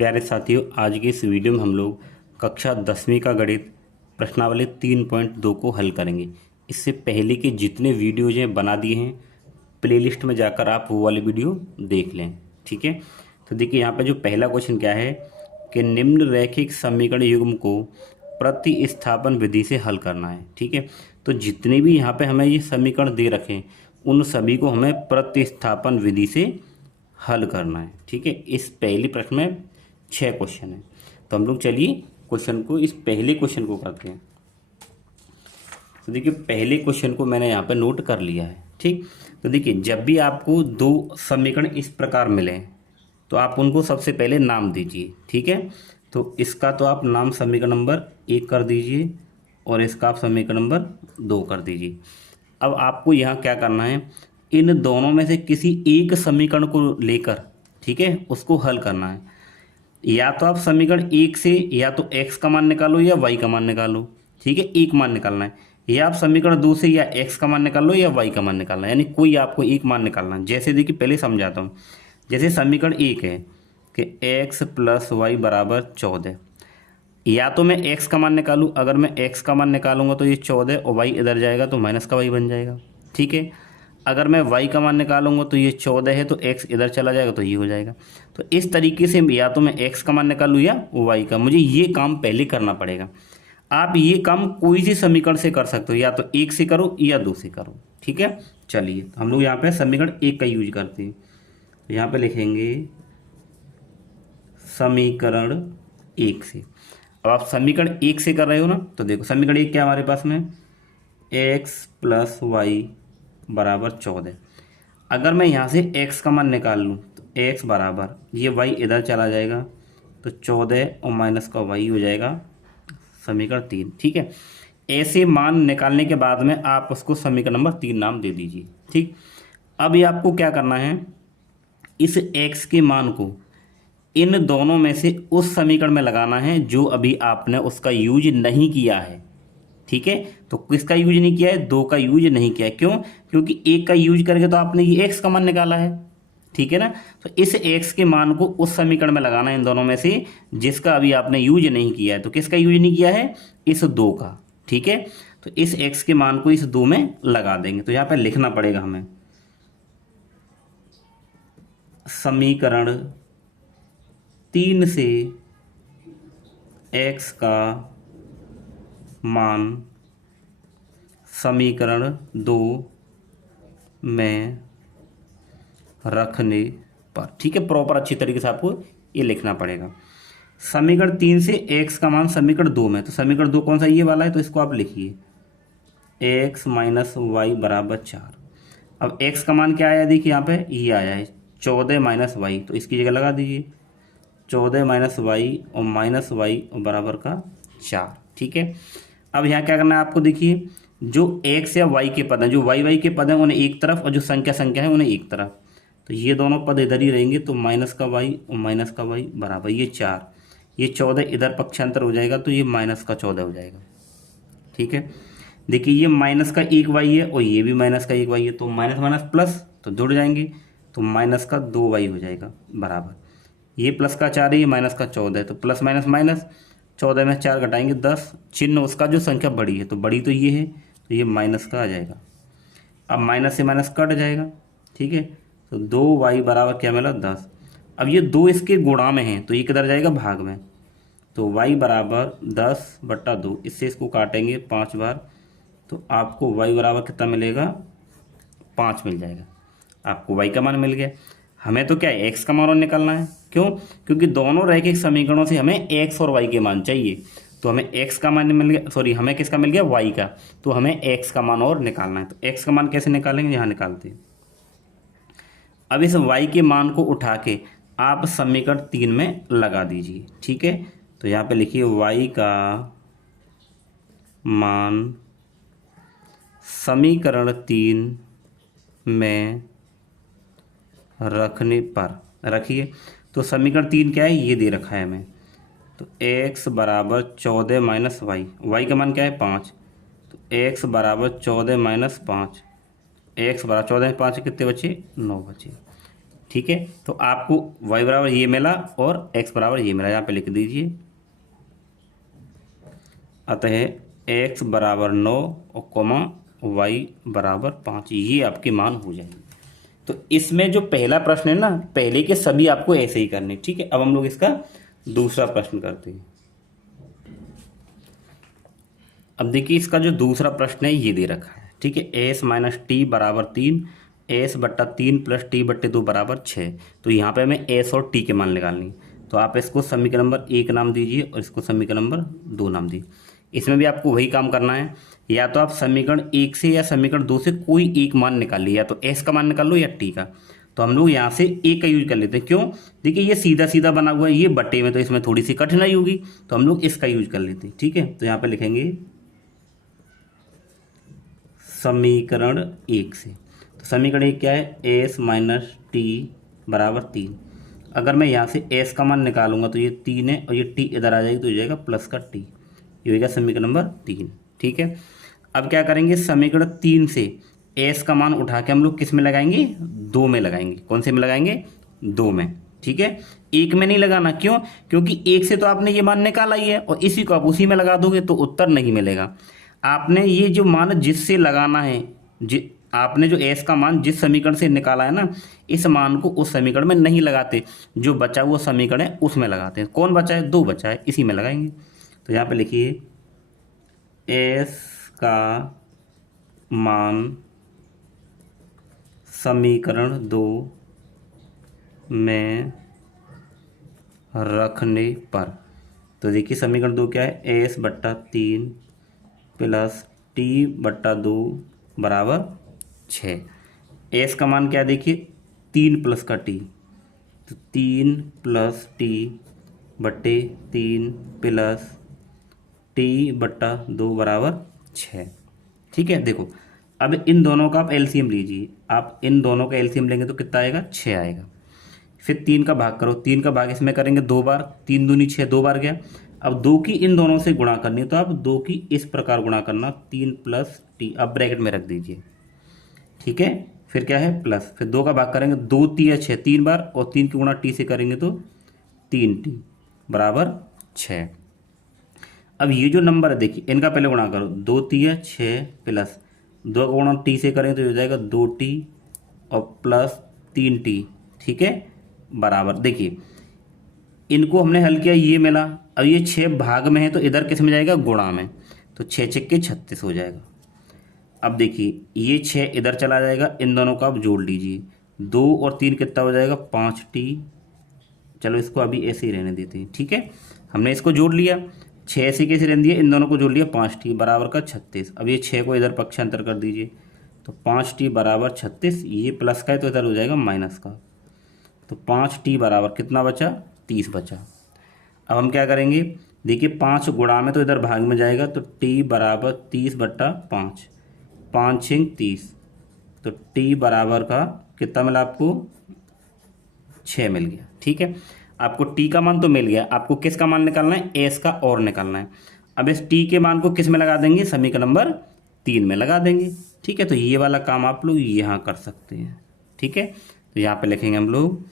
प्यारे साथियों, आज की इस वीडियो में हम लोग कक्षा 10वीं का गणित प्रश्नावली 3.2 को हल करेंगे। इससे पहले के जितने वीडियोज हैं बना दिए हैं, प्लेलिस्ट में जाकर आप वो वाली वीडियो देख लें। ठीक है, तो देखिए यहाँ पे जो पहला क्वेश्चन क्या है कि निम्न रैखिक समीकरण युग्म को प्रतिस्थापन विधि से हल करना है। ठीक है, तो जितने भी यहाँ पे हमें ये समीकरण दे रखे हैं उन सभी को हमें प्रतिस्थापन विधि से हल करना है। ठीक है, इस पहले प्रश्न में 6 क्वेश्चन है, तो हम लोग चलिए क्वेश्चन को इस पहले क्वेश्चन को करते हैं। तो देखिए पहले क्वेश्चन को मैंने यहाँ पे नोट कर लिया है। ठीक, तो देखिए जब भी आपको दो समीकरण इस प्रकार मिले तो आप उनको सबसे पहले नाम दीजिए। ठीक है, तो इसका तो आप नाम समीकरण नंबर 1 कर दीजिए और इसका आप समीकरण नंबर 2 कर दीजिए। अब आपको यहाँ क्या करना है, इन दोनों में से किसी एक समीकरण को लेकर, ठीक है, उसको हल करना है। या तो आप समीकरण 1 से या तो x का मान निकालो या y का मान निकालो। ठीक है, एक मान निकालना है। या आप समीकरण 2 से या x का मान निकाल लो या y का मान निकालना है, यानी कोई आपको एक मान निकालना है। जैसे देखिए पहले समझाता हूँ। जैसे समीकरण 1 है कि x + y = 14। या तो मैं x का मान निकालूँ, अगर मैं x का मान निकालूंगा तो ये 14 और y इधर जाएगा तो माइनस का y बन जाएगा। ठीक है, अगर मैं y का मान निकालूंगा तो ये 14 है तो x इधर चला जाएगा तो ये हो जाएगा। तो इस तरीके से या तो मैं x का मान निकालूँ या y का, मुझे ये काम पहले करना पड़ेगा। आप ये काम कोई सी समीकरण से कर सकते हो, या तो 1 से करो या 2 से करो। ठीक है, चलिए तो हम लोग यहाँ पे समीकरण 1 का यूज करते हैं। तो यहाँ पे लिखेंगे समीकरण 1 से। अब आप समीकरण 1 से कर रहे हो ना, तो देखो समीकरण 1 क्या हमारे पास में, x + y = 14। अगर मैं यहाँ से x का मान निकाल लूँ तो x बराबर ये y इधर चला जाएगा तो 14 और माइनस का y हो जाएगा समीकरण 3। ठीक है, ऐसे मान निकालने के बाद में आप उसको समीकरण नंबर 3 नाम दे दीजिए। ठीक, अब ये आपको क्या करना है, इस x के मान को इन दोनों में से उस समीकरण में लगाना है जो अभी आपने उसका यूज नहीं किया है। ठीक है, तो किसका यूज नहीं किया है, 2 का यूज नहीं किया है। क्यों, क्योंकि 1 का यूज करके तो आपने ये x का मान निकाला है। ठीक है ना, तो इस x के मान को उस समीकरण में लगाना है इन दोनों में से जिसका अभी आपने यूज नहीं किया है। तो किसका यूज नहीं किया है, इस 2 का। ठीक है, तो इस x के मान को इस 2 में लगा देंगे। तो यहाँ पर लिखना पड़ेगा हमें समीकरण 3 से x का मान समीकरण 2 में रखने पर। ठीक है, प्रॉपर अच्छी तरीके से आपको ये लिखना पड़ेगा। समीकरण 3 से x का मान समीकरण 2 में, तो समीकरण 2 कौन सा, ये वाला है, तो इसको आप लिखिए x - y = 4। अब x का मान क्या आया, देखिए यहाँ पे ये आया है 14 - y, तो इसकी जगह लगा दीजिए 14 - y और माइनस y और बराबर का 4। ठीक है, अब यहाँ क्या करना है आपको, देखिए जो x या y के पद हैं, जो y के पद हैं उन्हें एक तरफ और जो संख्या है उन्हें एक तरफ। तो ये दोनों पद इधर ही रहेंगे, तो माइनस का y और माइनस का y बराबर ये 4, ये 14 इधर पक्षांतर हो जाएगा तो ये माइनस का 14 हो जाएगा। ठीक है, देखिए ये माइनस का 1 y है और ये भी माइनस का 1 y है, तो माइनस माइनस प्लस तो जुड़ जाएंगे, तो माइनस का 2 y हो जाएगा बराबर, ये प्लस का 4 है, ये माइनस का 14 है, तो प्लस माइनस माइनस, 14 में 4 घटाएंगे 10, चिन्ह उसका जो संख्या बड़ी है तो बड़ी तो ये है, तो ये माइनस का आ जाएगा। अब माइनस से माइनस कट जाएगा। ठीक है, तो 2y बराबर क्या मिला, 10। अब ये 2 इसके गुणा में है तो ये किधर जाएगा, भाग में, तो y बराबर 10/2, इससे इसको काटेंगे 5 बार तो आपको y बराबर कितना मिलेगा, 5 मिल जाएगा। आपको y का मान मिल गया। हमें तो क्या है, x का मान निकालना है। क्यों, क्योंकि दोनों रैखिक समीकरणों से हमें x और y के मान चाहिए। तो हमें x का मान मिल गया, सॉरी हमें किसका मिल गया, y का, तो हमें x का मान और निकालना है। तो x का मान कैसे निकालेंगे, यहाँ निकालते हैं। अब इस y के मान को उठा के आप समीकरण 3 में लगा दीजिए। ठीक है, तो यहाँ पे लिखिए y का मान समीकरण 3 में रखने पर रखिए। तो समीकरण 3 क्या है, ये दे रखा है हमें, तो x बराबर 14 - y, y का मान क्या है 5, तो x बराबर 14 - 5, x बराबर 14 में 5 कितने बचे, 9 बचे। ठीक है, तो आपको y बराबर ये मिला और x बराबर ये मिला, यहाँ पे लिख दीजिए। अतः x बराबर 9 और कोमा y बराबर 5, ये आपके मान हो जाएंगे। तो इसमें जो पहला प्रश्न है ना, पहले के सभी आपको ऐसे ही करने, ठीक है। अब हम लोग इसका दूसरा प्रश्न करते हैं। अब देखिए इसका जो दूसरा प्रश्न है ये दे रखा है, ठीक है। एस माइनस टी बराबर 3, एस बट्टा 3 प्लस टी बट्टे 2 बराबर 6। तो यहाँ पे हमें एस और टी के मान निकालनी, तो आप इसको समीकरण नंबर 1 नाम दीजिए और इसको समीकरण नंबर 2 नाम दीजिए। इसमें भी आपको वही काम करना है, या तो आप समीकरण 1 से या समीकरण 2 से कोई एक मान निकालिए, या तो एस का मान निकाल लो या टी का। तो हम लोग यहाँ से एक का यूज कर लेते हैं, क्यों? देखिए ये सीधा सीधा बना हुआ है, ये बट्टे में, तो इसमें थोड़ी सी कठिनाई होगी, तो हम लोग इसका यूज कर लेते हैं, ठीक है। तो यहाँ पे लिखेंगे समीकरण 1 से। तो समीकरण 1 क्या है? एस माइनस टी बराबर 3। अगर मैं यहाँ से एस का मान निकालूंगा तो ये 3 है और ये टी इधर आ जाएगी तो हो जाएगा प्लस का टी, ये होगा समीकरण नंबर 3, ठीक है। अब क्या करेंगे, समीकरण 3 से एस का मान उठा के हम लोग किस में लगाएंगे? 2 में लगाएंगे। कौन से में लगाएंगे? 2 में, ठीक है। 1 में नहीं लगाना, क्यों? क्योंकि 1 से तो आपने ये मान निकाला ही है और इसी को आप उसी में लगा दोगे तो उत्तर नहीं मिलेगा। आपने ये जो मान जिससे लगाना है, आपने जो एस का मान जिस समीकरण से निकाला है ना, इस मान को उस समीकरण में नहीं लगाते, जो बचा हुआ समीकरण है उसमें लगाते हैं। कौन बचा है? 2 बचा है, इसी में लगाएंगे। तो यहाँ पे लिखिए एस का मान समीकरण 2 में रखने पर, तो देखिए समीकरण 2 क्या है? एस बट्टा 3 प्लस टी बट्टा 2 बराबर 6। एस का मान क्या देखिए? 3 प्लस का टी, तो 3 प्लस टी बट्टे 3 प्लस टी बट्टा 2 बराबर 6, ठीक है। देखो अब इन दोनों का आप एलसीएम लीजिए, आप इन दोनों का एलसीएम लेंगे तो कितना आएगा? 6 आएगा। फिर 3 का भाग करो, 3 का भाग इसमें करेंगे 2 बार, 3 दूनी 6, 2 बार गया। अब 2 की इन दोनों से गुणा करनी है, तो आप 2 की इस प्रकार गुणा करना, 3 प्लस टी, अब ब्रैकेट में रख दीजिए, ठीक है। फिर क्या है? प्लस, फिर 2 का भाग करेंगे, 2 तिया 6, 3 बार, और 3 की गुणा टी से करेंगे तो 3t बराबर 6। अब ये जो नंबर है देखिए, इनका पहले गुणा करो, 2 तिया 6 प्लस 2 का गुणा टी से करेंगे तो हो जाएगा 2t और प्लस 3t, ठीक है, बराबर। देखिए इनको हमने हल किया, ये मिला। अब ये 6 भाग में है तो इधर किस में जाएगा? गुणा में, तो 6 छक्के 36 हो जाएगा। अब देखिए ये 6 इधर चला जाएगा, इन दोनों का आप जोड़ लीजिए, 2 और 3 कितना हो जाएगा? 5t। चलो इसको अभी ऐसे ही रहने देते हैं, ठीक है। हमने इसको जोड़ लिया, 6 ऐसे कैसे रहने दिया, इन दोनों को जोड़ लिया, 5t बराबर का 36। अब ये 6 को इधर पक्षांतर कर दीजिए, तो 5t बराबर 36, ये प्लस का है तो इधर हो जाएगा माइनस का, तो 5t बराबर कितना बचा? 30 बचा। अब हम क्या करेंगे, देखिए 5 गुणा में तो इधर भाग में जाएगा, तो t बराबर 30 बट्टा 5, 5 6 30, तो t बराबर का कितना मिला आपको? 6 मिल गया, ठीक है। आपको t का मान तो मिल गया, आपको किसका मान निकालना है? s का और निकालना है। अब इस t के मान को किस में लगा देंगे? समीकरण नंबर 3 में लगा देंगे, ठीक है। तो ये वाला काम आप लोग यहाँ कर सकते हैं, ठीक है। तो यहाँ पे लिखेंगे हम लोग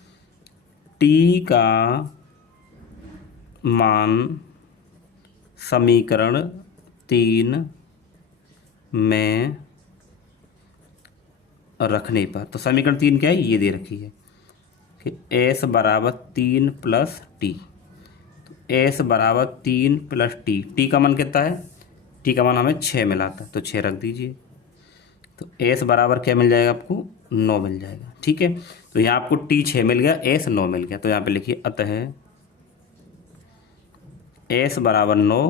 t का मान समीकरण 3 में रखने पर, तो समीकरण 3 क्या है? ये दे रखी है। फिर एस बराबर 3 प्लस टी, तो एस बराबर 3 प्लस टी, टी का मान कितना है? टी का मान हमें 6 मिला था, तो 6 रख दीजिए। तो एस बराबर क्या मिल जाएगा आपको? 9 मिल जाएगा, ठीक है। तो यहाँ आपको टी 6 मिल गया, एस 9 मिल गया। तो यहाँ पे लिखिए अतः एस बराबर 9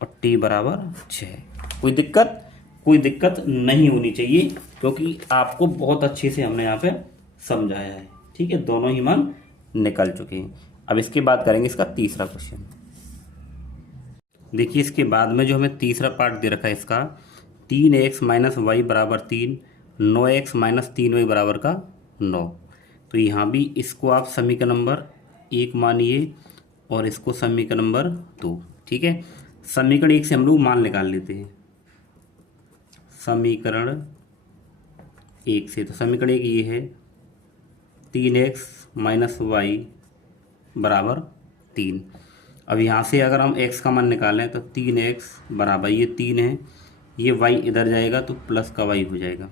और टी बराबर 6। कोई दिक्कत? कोई दिक्कत नहीं होनी चाहिए, क्योंकि आपको बहुत अच्छे से हमने यहाँ पे समझाया है, ठीक है। दोनों ही मान निकल चुके हैं। अब इसके बाद करेंगे इसका तीसरा क्वेश्चन। देखिए इसके बाद में जो हमें तीसरा पार्ट दे रखा है इसका, 3x माइनस वाई बराबर 3, 9x माइनस 3y बराबर का 9। तो यहाँ भी इसको आप समीकरण नंबर 1 मानिए और इसको समीकरण नंबर 2, ठीक है। समीकरण 1 से हम लोग मान निकाल लेते हैं, समीकरण 1 से। तो समीकरण 1 ये है 3x माइनस वाई बराबर 3। अब यहाँ से अगर हम x का मान निकालें तो 3x बराबर ये 3 है, ये y इधर जाएगा तो प्लस का y हो जाएगा।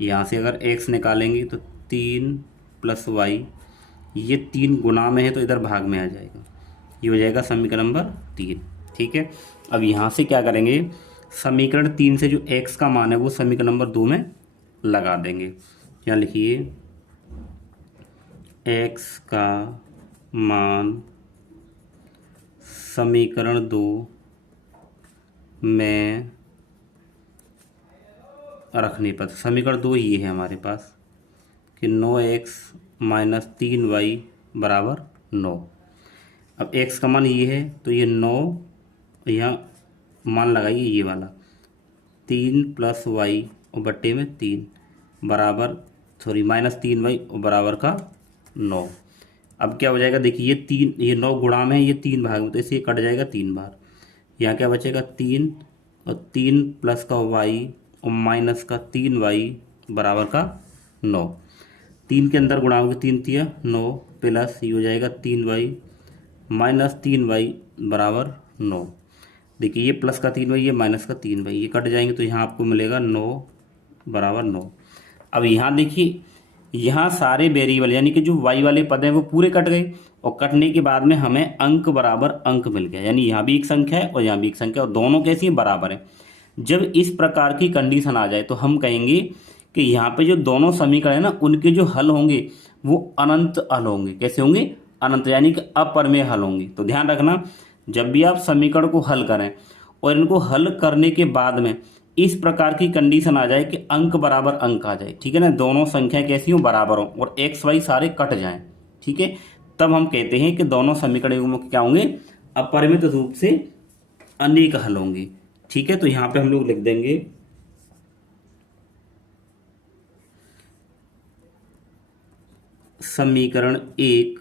यहाँ से अगर x निकालेंगे तो 3 प्लस y, ये 3 गुना में है तो इधर भाग में आ जाएगा, ये हो जाएगा समीकरण नंबर 3। ठीक है, अब यहाँ से क्या करेंगे, समीकरण 3 से जो x का मान है वो समीकरण नंबर 2 में लगा देंगे। यहाँ लिखिए x का मान समीकरण 2 में रखने पर, समीकरण 2 ये है हमारे पास कि 9x माइनस 3y बराबर 9। अब x का मान ये है तो ये 9, यहाँ मान लगाइए ये वाला 3 प्लस y और बट्टे में 3 बराबर माइनस 3y और बराबर का 9। अब क्या हो जाएगा, देखिए ये 3, ये 9 गुणा में है, ये 3 भाग में, तो इसे कट जाएगा 3 बार। यहाँ क्या बचेगा 3 और 3 प्लस का y और माइनस का 3y बराबर का 9। 3 के अंदर गुणा होगा, 3 तिया 9 प्लस ये हो जाएगा 3y माइनस 3y बराबर 9। देखिए ये प्लस का 3y, ये माइनस का 3y, ये कट जाएंगे तो यहाँ आपको मिलेगा 9 बराबर 9। अब यहाँ देखिए, यहाँ सारे वेरिएबल यानी कि जो y वाले पद हैं वो पूरे कट गए, और कटने के बाद में हमें अंक बराबर अंक मिल गया, यानी यहाँ भी एक संख्या है और यहाँ भी एक संख्या, और दोनों कैसी हैं, बराबर है। जब इस प्रकार की कंडीशन आ जाए तो हम कहेंगे कि यहाँ पे जो दोनों समीकरण है ना, उनके जो हल होंगे वो अनंत हल होंगे। कैसे होंगे, अनंत, यानी कि अपरिमेय हल होंगे। तो ध्यान रखना, जब भी आप समीकरण को हल करें और इनको हल करने के बाद में इस प्रकार की कंडीशन आ जाए कि अंक बराबर अंक आ जाए, ठीक है ना, दोनों संख्याएं कैसी हो, बराबर हो और एक्स वाई सारे कट जाएं, ठीक है, तब हम कहते हैं कि दोनों समीकरण क्या होंगे, अपरिमित रूप से अनेक हल होंगे। ठीक है, तो यहां पे हम लोग लिख देंगे समीकरण 1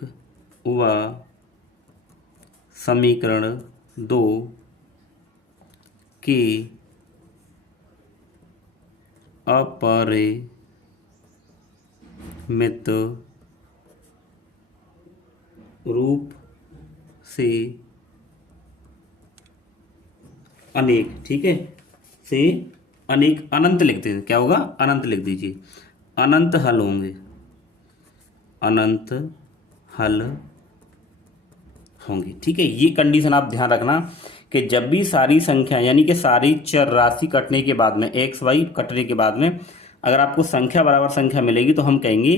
व समीकरण 2 के अपरिमित रूप से अनेक, ठीक है, से अनेक, अनंत लिखते हैं, क्या होगा, अनंत लिख दीजिए, अनंत हल होंगे, अनंत हल होंगे। ठीक है, ये कंडीशन आप ध्यान रखना कि जब भी सारी संख्या यानी कि सारी चर राशि कटने के बाद में, एक्स वाई कटने के बाद में अगर आपको संख्या बराबर संख्या मिलेगी तो हम कहेंगे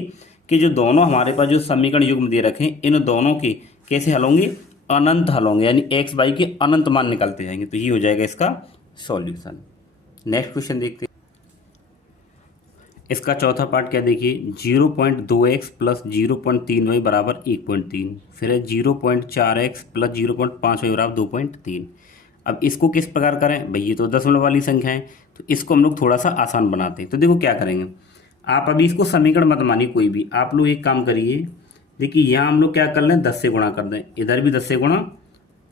कि जो दोनों हमारे पास जो समीकरण युग्म दे रखे हैं, इन दोनों के कैसे हल होंगे, अनंत हल होंगे, यानी एक्स वाई के अनंत मान निकलते जाएंगे। तो ये हो जाएगा इसका सॉल्यूशन। नेक्स्ट क्वेश्चन देखते हैं, इसका चौथा पार्ट क्या, देखिए 0.2x प्लस 0.3y बराबर 1.3, फिर है 0.4x प्लस 0.5y बराबर 2.3। अब इसको किस प्रकार करें भाई, ये तो दशमलव वाली संख्या है, तो इसको हम लोग थोड़ा सा आसान बनाते हैं। तो देखो क्या करेंगे, आप अभी इसको समीकरण मत मानिए कोई भी, आप लोग एक काम करिए, देखिए यहाँ हम लोग क्या कर लें, 10 से गुणा कर दें, इधर भी 10 से गुणा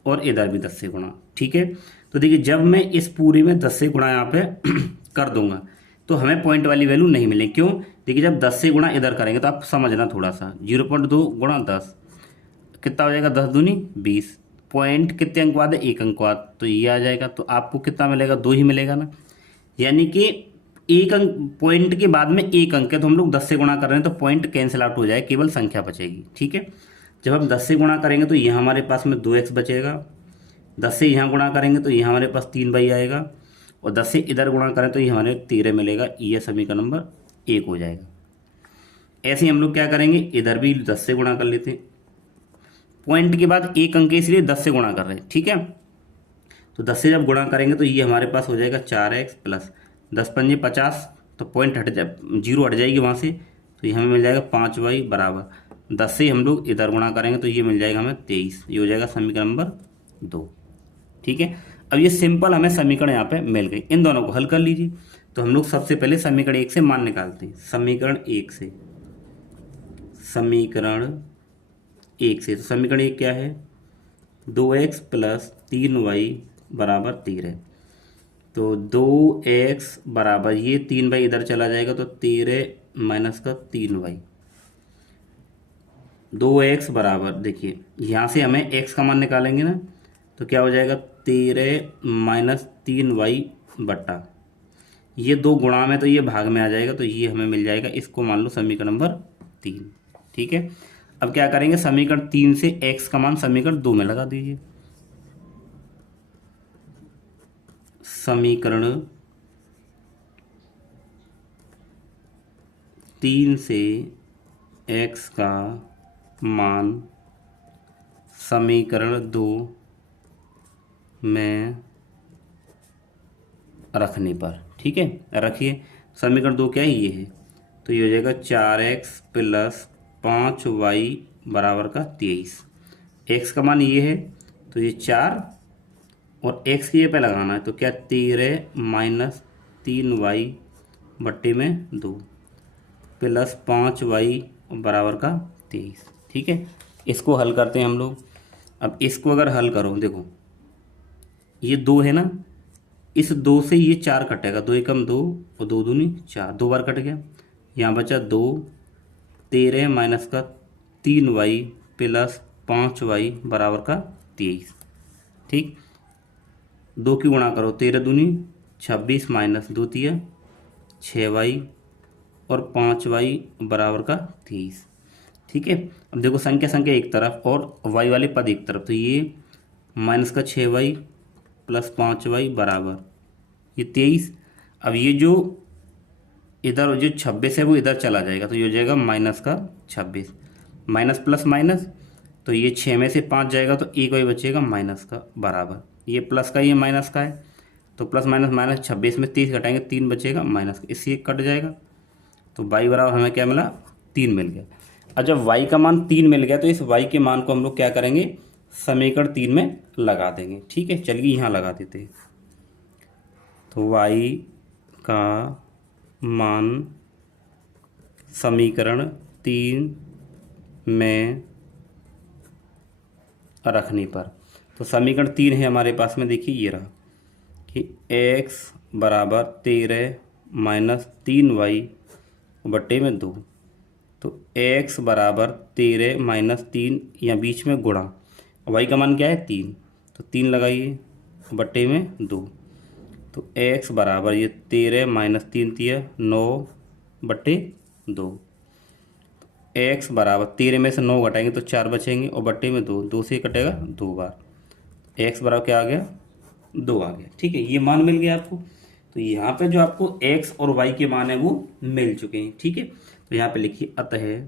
और इधर भी 10 से गुणा। ठीक है, तो देखिए जब मैं इस पूरे में 10 से गुणा यहाँ पे कर दूंगा तो हमें पॉइंट वाली वैल्यू नहीं मिलेगी। क्यों, देखिए जब 10 से गुणा इधर करेंगे तो आप समझना थोड़ा सा, 0.2 गुणा 10 कितना हो जाएगा, 10 दूनी 20, पॉइंट कितने अंक बाद है, 1 अंक बाद, तो ये आ जाएगा, तो आपको कितना मिलेगा, 2 ही मिलेगा ना, यानी कि 1 अंक, पॉइंट के बाद में 1 अंक है तो हम लोग 10 से गुणा कर रहे हैं तो पॉइंट कैंसिल आउट हो जाए, केवल संख्या बचेगी। ठीक है, जब हम 10 से गुणा करेंगे तो यहाँ हमारे पास में 2x बचेगा, 10 से यहाँ गुणा करेंगे तो यहाँ हमारे पास 3y आएगा, और 10 से इधर गुणा करें तो ये हमारे 13 मिलेगा, ये समीकरण नंबर 1 हो जाएगा। ऐसे ही हम लोग क्या करेंगे, इधर भी 10 से गुणा कर लेते हैं, पॉइंट के बाद 1 अंक इसलिए 10 से गुणा कर रहे हैं। ठीक है, तो 10 से जब गुणा करेंगे तो ये हमारे पास हो जाएगा 4x प्लस 10 पंजे 50, तो पॉइंट हट जाए, 0 हट जाएगी वहाँ से, तो ये हमें मिल जाएगा 5y बराबर 10 से हम लोग इधर गुणा करेंगे तो ये मिल जाएगा हमें 23, ये हो जाएगा समीकरण नंबर 2। ठीक है, अब ये सिंपल हमें समीकरण यहाँ पे मिल गई, इन दोनों को हल कर लीजिए। तो हम लोग सबसे पहले समीकरण 1 से मान निकालते हैं, समीकरण 1 से, समीकरण 1 से, तो समीकरण 1 क्या है, 2x प्लस 3y बराबर 13, तो 2x बराबर ये 3y इधर चला जाएगा तो 13 माइनस का 3y 2x बराबर, देखिए यहाँ से हमें x का मान निकालेंगे ना, तो क्या हो जाएगा 13 माइनस 3y बट्टा, ये दो गुणा में तो ये भाग में आ जाएगा, तो ये हमें मिल जाएगा, इसको मान लो समीकरण नंबर 3। ठीक है, अब क्या करेंगे, समीकरण 3 से x का मान समीकरण 2 में लगा दीजिए। समीकरण 3 से x का मान समीकरण 2 में रखने पर, ठीक है, रखिए। समीकरण 2 क्या है, ये है, तो ये हो जाएगा 4x प्लस 5y बराबर का 23। x का मान ये है, तो ये 4 और x की ये पे लगाना है, तो क्या 13 माइनस 3y बट्टे में 2 प्लस 5y बराबर का 23। ठीक है, इसको हल करते हैं हम लोग। अब इसको अगर हल करो, देखो ये 2 है ना, इस 2 से ये 4 कटेगा, 2 एकम 2 और 2 दूनी 4, 2 बार कट गया, यहाँ बचा 2, 13 माइनस का 3y प्लस 5y बराबर का 23। ठीक, 2 की गुणा करो, 13 दूनी 26 माइनस 2 तिया 6y और 5y बराबर का 23। ठीक है, अब देखो संख्या संख्या एक तरफ और y वाले पद एक तरफ, तो ये माइनस का 6y प्लस 5y बराबर ये 23। अब ये जो इधर जो 26 है वो इधर चला जाएगा, तो ये हो जाएगा माइनस का 26, माइनस प्लस माइनस, तो ये 6 में से 5 जाएगा, तो एक वही बचेगा माइनस का बराबर, ये प्लस का ये माइनस का है, तो प्लस माइनस माइनस 26 में 30 घटाएंगे 3 बचेगा माइनस का, इससे एक कट जाएगा, तो y बराबर हमें क्या मिला, 3 मिल गया। अब जब y का मान 3 मिल गया, तो इस y के मान को हम लोग क्या करेंगे, समीकरण 3 में लगा देंगे। ठीक है, चलिए यहाँ लगा देते हैं, तो y का मान समीकरण 3 में रखने पर, तो समीकरण 3 है हमारे पास में, देखिए ये रहा कि x बराबर 13 माइनस 3y बट्टे में 2, तो x बराबर 13 माइनस 3, या बीच में गुणा, y का मान क्या है 3, तो 3 लगाइए बट्टे में 2, तो x बराबर ये 13 माइनस 3 तिया 9 बट्टे 2, x बराबर 13 में से 9 घटाएंगे तो 4 बचेंगे और बट्टे में 2, 2 से कटेगा 2 बार, x बराबर क्या आ गया, 2 आ गया। ठीक है, ये मान मिल गया आपको, तो यहाँ पे जो आपको x और y के मान है वो मिल चुके हैं। ठीक है, तो यहाँ पे लिखिए अतः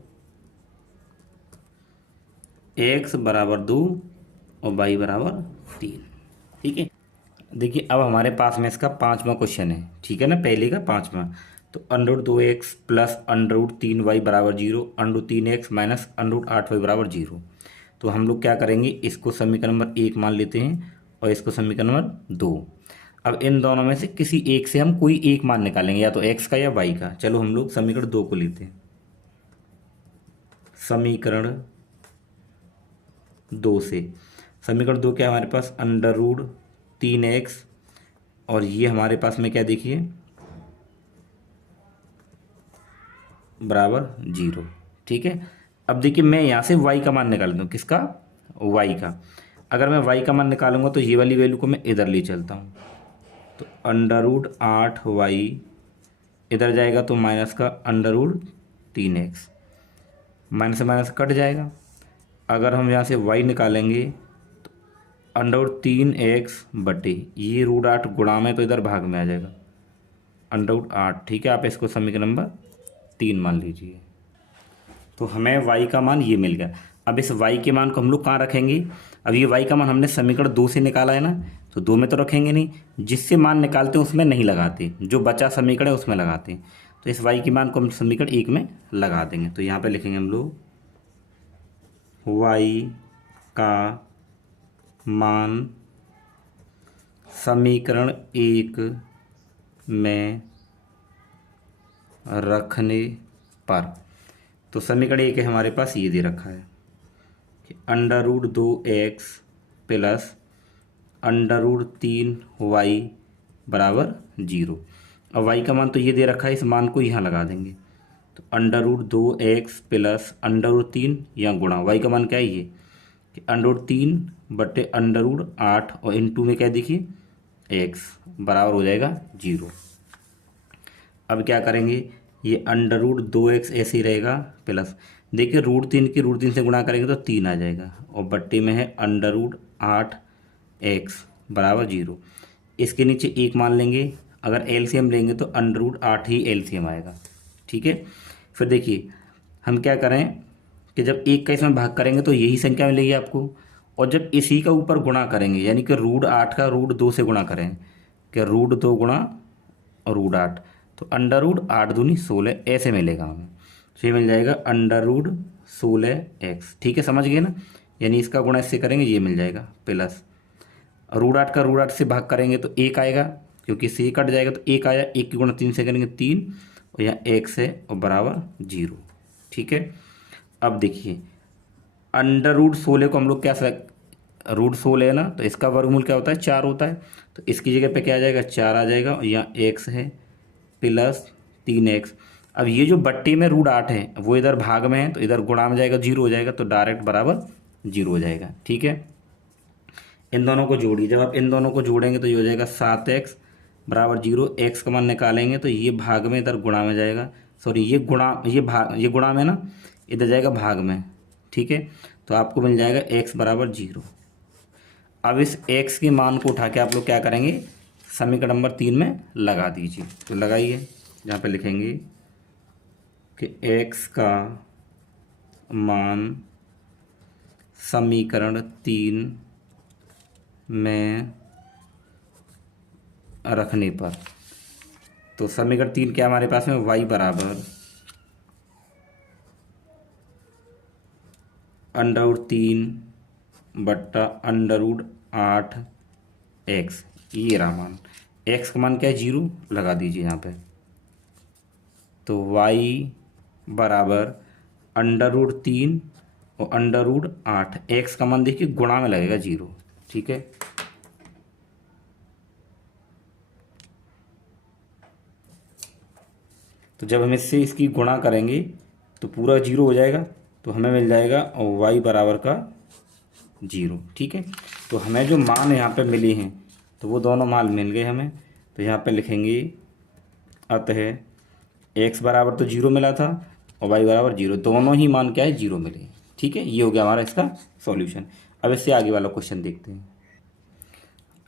x बराबर 2 और y बराबर 3। ठीक है, देखिए अब हमारे पास में इसका 5वां क्वेश्चन है, ठीक है ना, पहले का 5वां, तो √2x प्लस √3y बराबर 0, √3x माइनस √8y बराबर 0। तो हम लोग क्या करेंगे, इसको समीकरण नंबर 1 मान लेते हैं और इसको समीकरण नंबर 2। अब इन दोनों में से किसी एक से हम कोई एक मान निकालेंगे, या तो x का या y का। चलो हम लोग समीकरण 2 को लेते हैं। समीकरण 2 से, समीकरण 2 क्या है हमारे पास, √3x और ये हमारे पास में क्या, देखिए बराबर 0। ठीक है, अब देखिए मैं यहाँ से y का मान निकाल दूँ, किसका, y का। अगर मैं y का मान निकालूंगा तो ये वाली वैल्यू को मैं इधर ले चलता हूँ, तो √8y इधर जाएगा तो माइनस का √3x, माइनस से माइनस कट जाएगा। अगर हम यहाँ से y निकालेंगे तो √3x बटे ये √8 गुणा में, तो इधर भाग में आ जाएगा √8। ठीक है, आप इसको समीकरण नंबर 3 मान लीजिए। तो हमें y का मान ये मिल गया। अब इस y के मान को हम लोग कहाँ रखेंगे, अब ये y का मान हमने समीकरण 2 से निकाला है ना, तो 2 में तो रखेंगे नहीं, जिससे मान निकालते हैं उसमें नहीं लगाते, जो बचा समीकरण है उसमें लगाते हैं। तो इस y के मान को हम समीकरण 1 में लगा देंगे, तो यहाँ पे लिखेंगे हम लोग y का मान समीकरण 1 में रखने पर, तो समीकरण 1 है हमारे पास, ये दे रखा है कि √2x प्लस √3y बराबर 0। अब y का मान तो ये दे रखा है, इस मान को यहाँ लगा देंगे, तो 2x प्लस √3 या गुणा y का मान क्या है ये कि √3/8 और इंटू में क्या देखिए x बराबर हो जाएगा 0। अब क्या करेंगे ये √2x ऐसे ही रहेगा प्लस देखिए √3 की √3 से गुणा करेंगे तो 3 आ जाएगा और बट्टे में है √8x बराबर 0। इसके नीचे एक मान लेंगे, अगर एलसीएम लेंगे तो √8 ही एलसीएम आएगा। ठीक है, फिर देखिए हम क्या करें कि जब एक का इसमें भाग करेंगे तो यही संख्या मिलेगी आपको, और जब इसी का ऊपर गुणा करेंगे यानी कि √8 का √2 से गुणा करें कि √2 गुणा और √8 तो √8 दूनी 16 ऐसे मिलेगा हमें। तो ये मिल जाएगा √16x। ठीक है, समझ गए ना, यानी इसका गुणा इससे करेंगे ये मिल जाएगा प्लस √8 का √8 से भाग करेंगे तो 1 आएगा क्योंकि इससे कट जाएगा तो 1 आया, 1 की गुणा 3 से करेंगे 3 और यहाँ 1 से और बराबर 0। ठीक है, अब देखिए √16 को हम लोग क्या √16 है ना, तो इसका वर्गमूल क्या होता है 4 होता है, तो इसकी जगह पे क्या आ जाएगा 4 आ जाएगा और यहाँ x है प्लस 3x। अब ये जो बट्टी में √8 है वो इधर भाग में है तो इधर गुणा में जाएगा 0 हो जाएगा, तो डायरेक्ट बराबर 0 हो जाएगा। ठीक है, इन दोनों को जोड़िए, जब आप इन दोनों को जोड़ेंगे तो ये हो जाएगा 7x बराबर 0। x का मान निकालेंगे तो ये भाग में इधर गुणा में जाएगा, सॉरी ये गुणा में ना इधर जाएगा भाग में। ठीक है, तो आपको मिल जाएगा x बराबर 0। अब इस x के मान को उठा के आप लोग क्या करेंगे समीकरण नंबर 3 में लगा दीजिए। तो लगाइए, यहाँ पे लिखेंगे कि x का मान समीकरण 3 में रखने पर, तो समीकरण 3 क्या हमारे पास में y बराबर √3/8x, ये रहा मान। x का मान क्या है 0 लगा दीजिए यहाँ पे, तो y बराबर √3 और √8, x का मान देखिए गुणा में लगेगा 0। ठीक है, तो जब हम इससे इसकी गुणा करेंगे तो पूरा 0 हो जाएगा, तो हमें मिल जाएगा और y बराबर का 0। ठीक है, तो हमें जो मान यहाँ पे मिले हैं तो वो दोनों मान मिल गए हमें, तो यहाँ पे लिखेंगे अतः x बराबर तो 0 मिला था और y बराबर 0, दोनों ही मान क्या है 0 मिले। ठीक है, ये हो गया हमारा इसका सॉल्यूशन। अब इससे आगे वाला क्वेश्चन देखते हैं।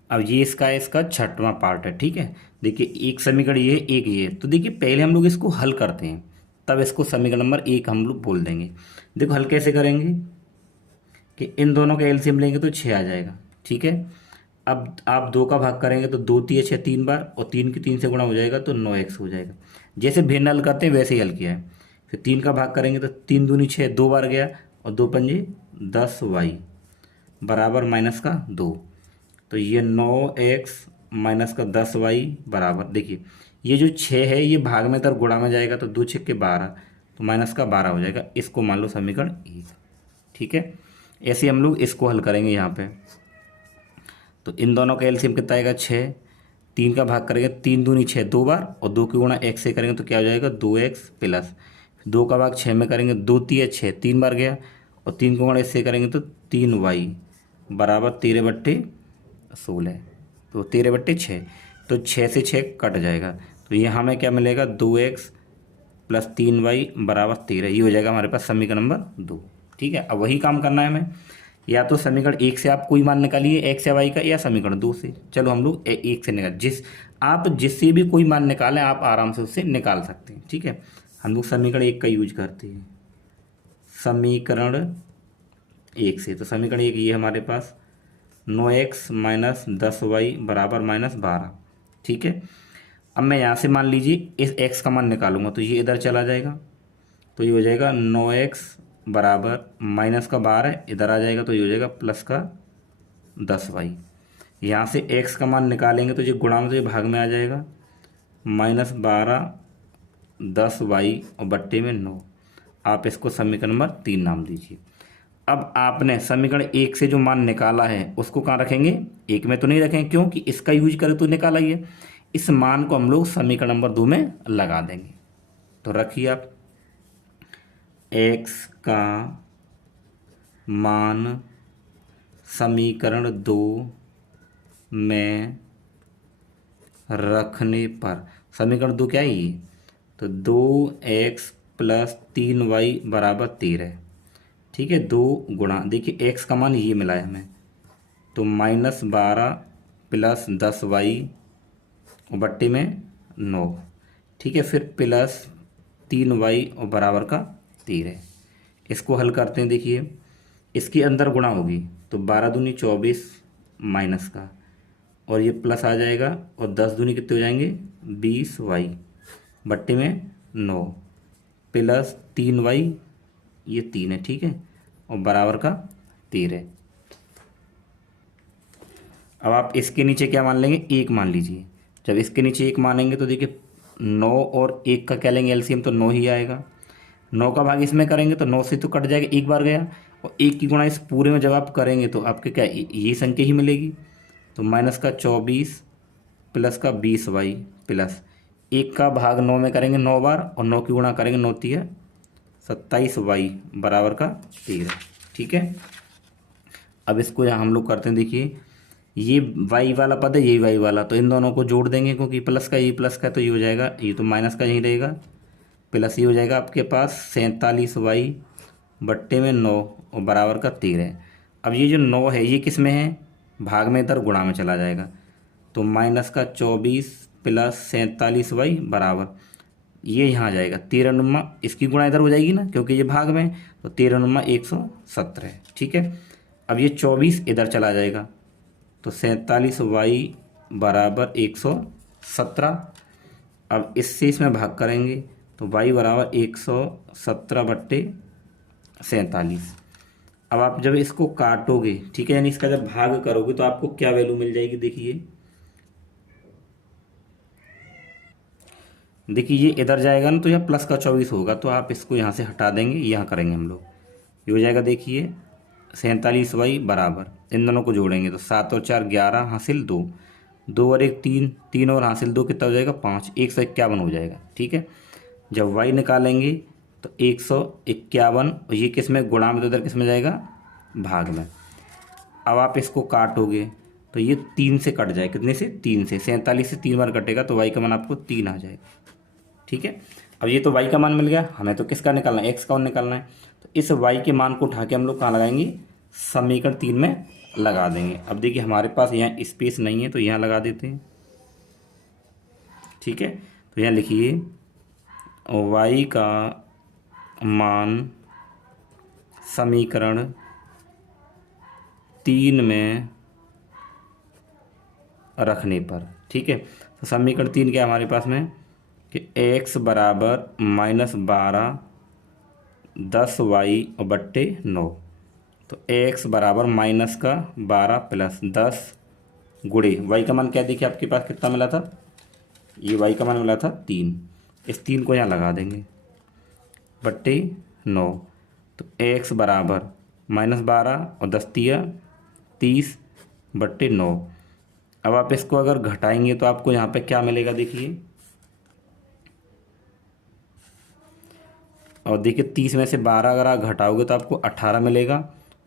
अब ये इसका छठवां पार्ट है। ठीक है, देखिए एक समीकरण ये एक ये, तो देखिए पहले हम लोग इसको हल करते हैं तब इसको समीकरण नंबर 1 हम लोग बोल देंगे। देखो हल कैसे करेंगे कि इन दोनों का एलसीएम लेंगे तो 6 आ जाएगा। ठीक है, अब आप 2 का भाग करेंगे तो 2 3 6 3 बार और 3 की 3 से गुणा हो जाएगा तो 9x हो जाएगा। जैसे भिन्न हल करते हैं वैसे ही हल किया है। फिर 3 का भाग करेंगे तो 3 दूनी 6 2 बार गया और 2 पंजे 10y बराबर माइनस का 2, तो ये 9x माइनस का 10y बराबर, देखिए ये जो 6 है ये भाग में तर गुणा में जाएगा तो 2 6 के 12 तो माइनस का 12 हो जाएगा। इसको मान लो समीकरण 1। ठीक है, ऐसे हम लोग इसको हल करेंगे यहाँ पे, तो इन दोनों का एलसीएम कितना आएगा 6, 3 का भाग करेंगे 3 दूनी 6 2 बार और 2 की गुणा x से करेंगे तो क्या हो जाएगा 2x प्लस 2 का भाग 6 में करेंगे 2 3 6 3 बार गया और 3 को गुणा इससे करेंगे तो 3y बराबर 13/16, तो 13/6, तो 6 से 6 कट जाएगा, तो यहाँ हमें क्या मिलेगा 2x प्लस 3y बराबर 13। ये हो जाएगा हमारे पास समीकरण नंबर 2। ठीक है, अब वही काम करना है हमें, या तो समीकरण 1 से आप कोई मान निकालिए x या y का, या समीकरण 2 से। चलो हम लोग 1 से निकाल, आप जिससे भी कोई मान निकालें आप आराम से उससे निकाल सकते हैं। ठीक है, हम लोग समीकरण 1 का यूज करते हैं समीकरण 1 से, तो समीकरण 1 ये हमारे पास 9x माइनस 10y बराबर माइनस 12। ठीक है, अब मैं यहाँ से मान लीजिए इस x का मान निकालूंगा तो ये इधर चला जाएगा, तो ये हो जाएगा 9x बराबर माइनस का 12 इधर आ जाएगा तो ये हो जाएगा प्लस का 10y। यहाँ से x का मान निकालेंगे तो ये गुणा में तो ये भाग में आ जाएगा माइनस 12 10y और बट्टे में 9। आप इसको समीकरण नंबर 3 नाम दीजिए। अब आपने समीकरण 1 से जो मान निकाला है उसको कहाँ रखेंगे, 1 में तो नहीं रखेंगे क्योंकि इसका यूज करें तो निकाला ही है। इस मान को हम लोग समीकरण नंबर 2 में लगा देंगे। तो रखिए आप, एक्स का मान समीकरण 2 में रखने पर, समीकरण 2 क्या है ये, तो 2x प्लस 3y बराबर 13। ठीक है, 2 गुणा, देखिए x का मान ये मिला है हमें, तो -12 प्लस 10y और बट्टे में 9। ठीक है, फिर प्लस 3y और बराबर का 13। इसको हल करते हैं, देखिए इसके अंदर गुणा होगी तो 12 दूनी 24 माइनस का, और ये प्लस आ जाएगा, और 10 दूनी कितने हो जाएंगे 20y बट्टे में 9 प्लस 3y, ये 3 है। ठीक है, और बराबर का 13। अब आप इसके नीचे क्या मान लेंगे, 1 मान लीजिए। जब इसके नीचे 1 मानेंगे तो देखिए 9 और 1 का क्या लेंगे एलसीएम, तो 9 ही आएगा। 9 का भाग इसमें करेंगे तो 9 से तो कट जाएगा, एक बार गया, और 1 की गुणा इस पूरे में जब आप करेंगे तो आपके क्या ये संख्या ही मिलेगी। तो माइनस का 24 प्लस का 20y प्लस 1 का भाग 9 में करेंगे 9 बार, और 9 की गुणा करेंगे 9 तिया 27y बराबर का 13। ठीक है, अब इसको यहाँ हम लोग करते हैं, देखिए ये y वाला पद है, यही y वाला, तो इन दोनों को जोड़ देंगे, क्योंकि प्लस का ये प्लस का, तो ये हो जाएगा, ये तो माइनस का यही रहेगा, प्लस ये हो जाएगा आपके पास 47y बट्टे में 9 और बराबर का 13। अब ये जो 9 है ये किस में है, भाग में, इधर गुणा में चला जाएगा, तो माइनस का 24 प्लस 47y बराबर, ये यहाँ आ जाएगा 13 नुमा, इसकी गुणा इधर हो जाएगी ना क्योंकि ये भाग में, तो 13 नुमा 117। ठीक है, अब ये 24 इधर चला जाएगा, तो 47y बराबर 117। अब इससे इसमें भाग करेंगे तो y बराबर 117 बट्टे 47। अब आप जब इसको काटोगे, ठीक है, यानी इसका जब भाग करोगे तो आपको क्या वैल्यू मिल जाएगी, देखिए देखिए ये इधर जाएगा ना तो यह प्लस का 24 होगा, तो आप इसको यहाँ से हटा देंगे, यहाँ करेंगे हम लोग, ये हो जाएगा देखिए 47y बराबर, इन दोनों को जोड़ेंगे तो 7 और 4 11 हासिल 2, 2 और 1 3, 3 और हासिल 2 कितना हो जाएगा 5, 151 हो जाएगा। ठीक है, जब y निकालेंगे तो 151, और ये किस में गुणा में, तो इधर किस में जाएगा भाग में। अब आप इसको काटोगे तो ये 3 से कट जाए, कितने से 3 से, 47 से 3 बार कटेगा तो y का मान आपको 3 आ जाएगा। ठीक है, अब ये तो y का मान मिल गया, हमें तो किसका निकालना है, x का निकालना है, तो इस y के मान को उठा के हम लोग कहाँ लगाएंगे, समीकरण 3 में लगा देंगे। अब देखिए हमारे पास यहाँ स्पेस नहीं है तो यहाँ लगा देते हैं। ठीक है, तो यहाँ लिखिए y का मान समीकरण 3 में रखने पर। ठीक है, तो समीकरण 3 क्या है हमारे पास में कि x बराबर -12 10y और बट्टे 9, तो x बराबर माइनस का 12 प्लस 10 गुणे y का मान क्या देखिए आपके पास कितना मिला था, ये y का मान मिला था 3, इस 3 को यहाँ लगा देंगे बट्टे 9, तो x बराबर -12 और 10 तिया 30 बट्टे 9। अब आप इसको अगर घटाएंगे तो आपको यहाँ पे क्या मिलेगा, देखिए, और देखिए 30 में से 12 अगर आप घटाओगे तो आपको 18 मिलेगा,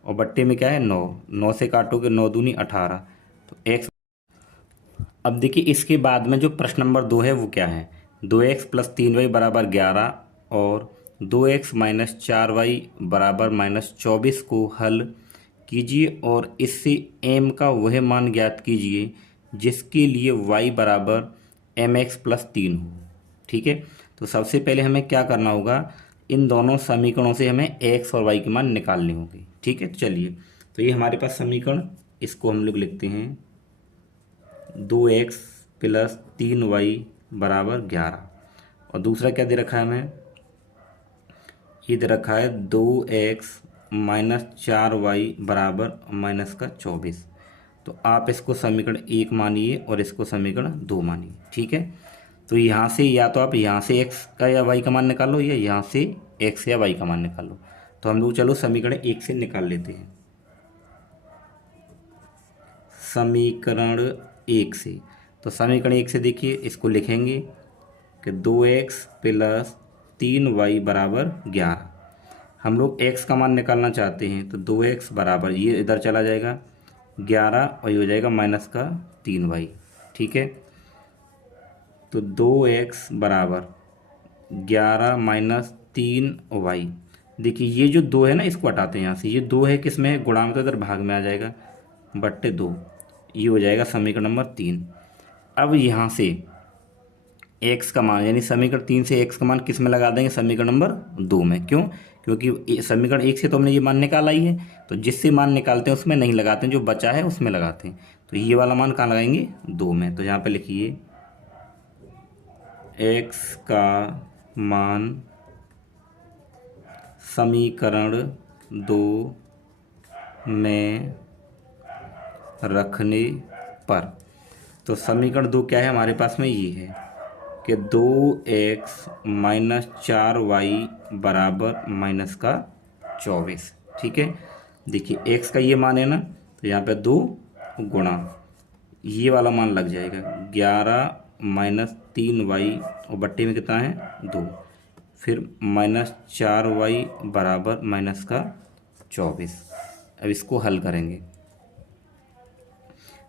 और बट्टे में क्या है 9, 9 से काटोगे 9 दूनी 18, तो x। अब देखिए इसके बाद में जो प्रश्न नंबर 2 है वो क्या है, 2x प्लस 3y बराबर 11 और 2x माइनस 4y बराबर -24 को हल कीजिए और इससे m का वह मान ज्ञात कीजिए जिसके लिए y बराबर mx प्लस 3 हो। ठीक है, तो सबसे पहले हमें क्या करना होगा, इन दोनों समीकरणों से हमें x और y के मान निकालने होंगे। ठीक है, तो चलिए, तो ये हमारे पास समीकरण, इसको हम लोग लिखते हैं 2x प्लस 3y बराबर 11, और दूसरा क्या दे रखा है हमें, ये दे रखा है 2x माइनस 4y बराबर माइनस का 24। तो आप इसको समीकरण 1 मानिए और इसको समीकरण 2 मानिए। ठीक है, तो यहाँ से या तो आप यहाँ से x का या y का मान निकालो, या यहाँ से x या y का मान निकालो। तो हम लोग चलो समीकरण 1 से निकाल लेते हैं। समीकरण 1 से, तो समीकरण 1 से देखिए इसको लिखेंगे कि 2x प्लस 3y बराबर 11, हम लोग x का मान निकालना चाहते हैं, तो 2x बराबर ये इधर चला जाएगा 11 और ये हो जाएगा -3y। ठीक है, तो 2x बराबर 11 - 3y। देखिए ये जो 2 है ना, इसको हटाते हैं यहाँ से, ये 2 है किस में है, गुणा में, तो इधर भाग में आ जाएगा बट्टे 2। ये हो जाएगा समीकरण नंबर 3। अब यहाँ से x का मान, यानी समीकरण 3 से x का मान किस में लगा देंगे, समीकरण नंबर 2 में। क्यों? क्योंकि समीकरण 1 से तो हमने ये मान निकाला ही है, तो जिससे मान निकालते हैं उसमें नहीं लगाते हैं, जो बचा है उसमें लगाते हैं। तो ये वाला मान कहाँ लगाएंगे, 2 में। तो यहाँ पे लिखिए x का मान समीकरण 2 में रखने पर, तो समीकरण 2 क्या है हमारे पास में, ये है कि 2x - 4y बराबर -24। ठीक है, देखिए x का ये मान है ना, तो यहाँ पे 2 गुणा ये वाला मान लग जाएगा 11 - 3y और बट्टे में कितना है 2, फिर -4y बराबर -24। अब इसको हल करेंगे,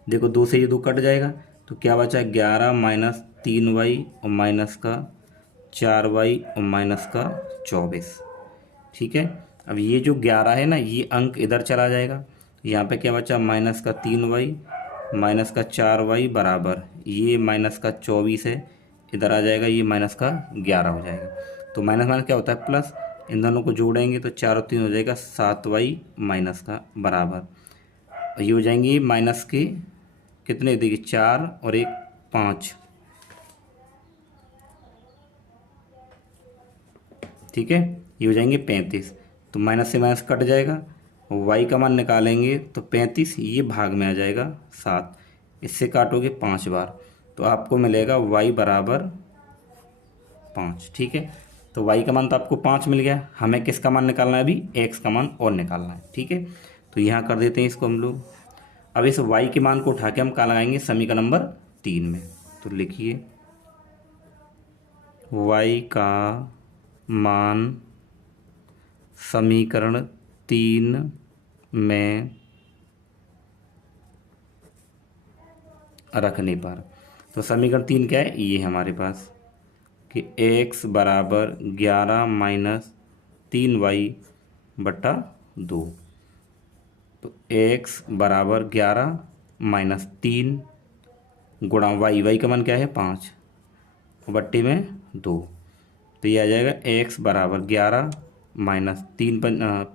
देखो 2 से ये 2 कट जाएगा, तो क्या बचा, 11 - 3y और -4y और -24। ठीक है, अब ये जो 11 है ना, ये अंक इधर चला जाएगा, यहाँ पे क्या बचा, -3y -4y बराबर ये -24 है, इधर आ जाएगा, ये -11 हो जाएगा। तो माइनस माइनस क्या होता है, प्लस। इन दोनों को जोड़ेंगे तो 4 और 3 हो जाएगा 7y माइनस का बराबर, ये हो जाएंगे माइनस के कितने, देखिए 4 और 1 5। ठीक है, ये हो जाएंगे 35। तो माइनस से माइनस कट जाएगा, y का मान निकालेंगे तो 35, ये भाग में आ जाएगा 7, इससे काटोगे 5 बार, तो आपको मिलेगा y बराबर 5। ठीक है, तो y का मान तो आपको 5 मिल गया, हमें किसका मान निकालना है, अभी x का मान और निकालना है। ठीक है, तो यहाँ कर देते हैं इसको हम लोग। अब इस y के मान को उठा के हम कहाँ लगाएंगे, समीकरण नंबर 3 में। तो लिखिए y का मान समीकरण 3 में रखने पर, तो समीकरण 3 क्या है, ये हमारे पास कि x बराबर 11 - 3y बटा 2। तो x बराबर 11 - 3 गुणा y का मान क्या है 5 बट्टे में 2, तो ये आ जाएगा x बराबर 11 - 3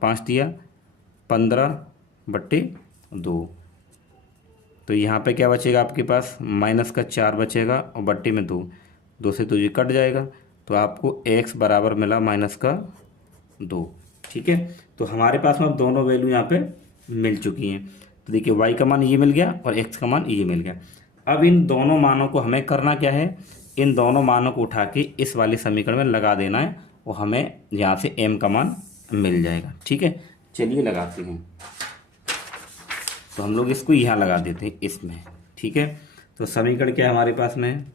5 दिया 15 बट्टे 2। तो यहाँ पे क्या बचेगा आपके पास, माइनस का 4 बचेगा और बट्टे में 2, 2 से तो ये कट जाएगा, तो आपको x बराबर मिला -2। ठीक है, तो हमारे पास में अब दोनों वैल्यू यहाँ पे मिल चुकी हैं। तो देखिए y का मान ये मिल गया और x का मान ये मिल गया। अब इन दोनों मानों को हमें करना क्या है, इन दोनों मानों को उठा के इस वाले समीकरण में लगा देना है, और हमें यहाँ से m का मान मिल जाएगा। ठीक है, चलिए लगाते हैं। तो हम लोग इसको यहाँ लगा देते हैं इसमें। ठीक है, तो समीकरण क्या है हमारे पास में,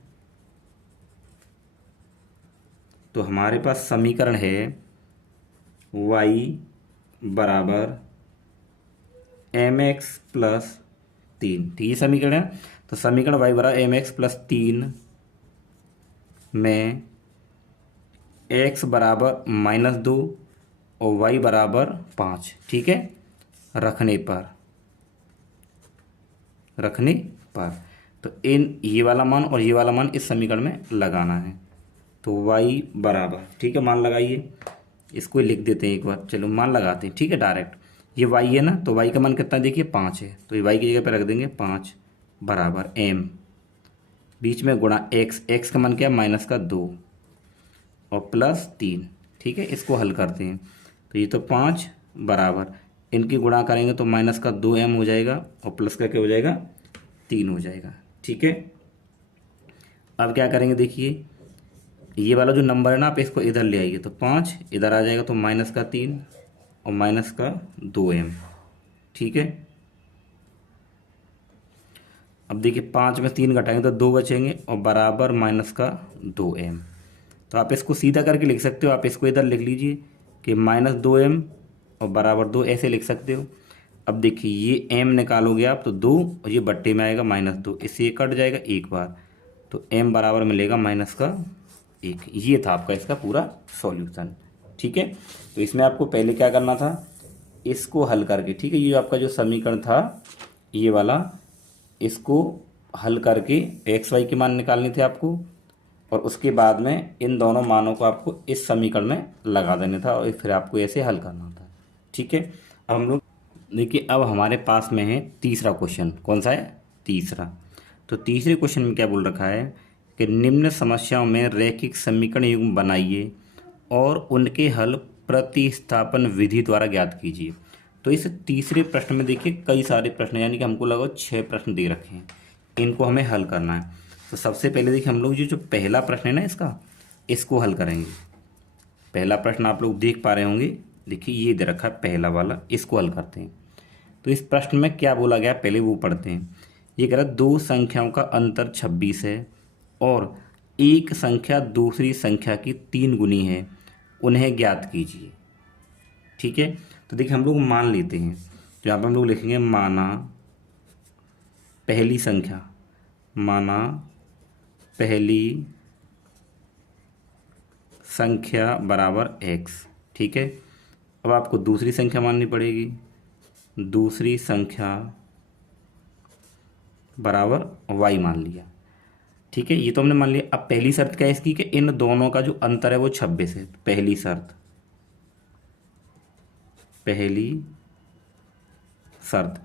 तो हमारे पास समीकरण है y बराबर mx + 3। ठीक है, समीकरण है, तो समीकरण y बराबर mx + 3 में x बराबर -2 और y बराबर 5। ठीक है, रखने पर तो इन ये वाला मान और ये वाला मान इस समीकरण में लगाना है। तो y बराबर, ठीक है, मान लगाइए, इसको लिख देते हैं एक बार, चलो मान लगाते हैं। ठीक है, डायरेक्ट ये y है ना, तो y का मान कितना, देखिए 5 है, तो ये y की जगह पे रख देंगे 5 बराबर m, बीच में गुणा x का मान क्या है -2 और +3। ठीक है, इसको हल करते हैं, तो ये तो 5 बराबर, इनकी गुणा करेंगे तो -2m हो जाएगा और प्लस का क्या हो जाएगा 3 हो जाएगा। ठीक है, अब क्या करेंगे, देखिए ये वाला जो नंबर है ना, आप इसको इधर ले आइए, तो 5 इधर आ जाएगा, तो -3 और -2m। ठीक है, अब देखिए 5 में 3 घटाएंगे तो 2 बचेंगे और बराबर -2m। तो आप इसको सीधा करके लिख सकते हो, आप इसको इधर लिख लीजिए कि -2m और बराबर 2 ऐसे लिख सकते हो। अब देखिए ये m निकालोगे आप तो 2 और ये बट्टे में आएगा -2, इससे ये कट जाएगा एक बार, तो m बराबर मिलेगा -1। ये था आपका इसका पूरा सॉल्यूशन। ठीक है, तो इसमें आपको पहले क्या करना था, इसको हल करके, ठीक है, ये आपका जो समीकरण था ये वाला, इसको हल करके एक्स वाई के मान निकालने थे आपको, और उसके बाद में इन दोनों मानों को आपको इस समीकरण में लगा देना था और फिर आपको ऐसे हल करना था। ठीक है, अब हम लोग देखिए, अब हमारे पास में है तीसरा क्वेश्चन। कौन सा है? तीसरा। तो तीसरे क्वेश्चन में क्या बोल रखा है कि निम्न समस्याओं में रैखिक समीकरण युग्म बनाइए और उनके हल प्रतिस्थापन विधि द्वारा ज्ञात कीजिए। तो इस तीसरे प्रश्न में देखिए कई सारे प्रश्न, यानी कि हमको लगभग 6 प्रश्न दे रखे हैं, इनको हमें हल करना है। तो सबसे पहले देखिए हम लोग जो पहला प्रश्न है ना इसका, इसको हल करेंगे। पहला प्रश्न आप लोग देख पा रहे होंगे, देखिए ये दे रखा है पहला वाला, इसको हल करते हैं। तो इस प्रश्न में क्या बोला गया पहले वो पढ़ते हैं। ये कह रहा है 2 संख्याओं का अंतर 26 है और एक संख्या दूसरी संख्या की 3 गुनी है, उन्हें ज्ञात कीजिए। ठीक है, तो देखिए हम लोग मान लेते हैं, तो यहाँ पर हम लोग लिखेंगे माना पहली संख्या, माना पहली संख्या बराबर x। ठीक है, अब आपको दूसरी संख्या माननी पड़ेगी, दूसरी संख्या बराबर y मान लिया। ठीक है, ये तो हमने मान लिया। अब पहली शर्त क्या है इसकी कि इन दोनों का जो अंतर है वो 26 है। पहली शर्त, पहली शर्त,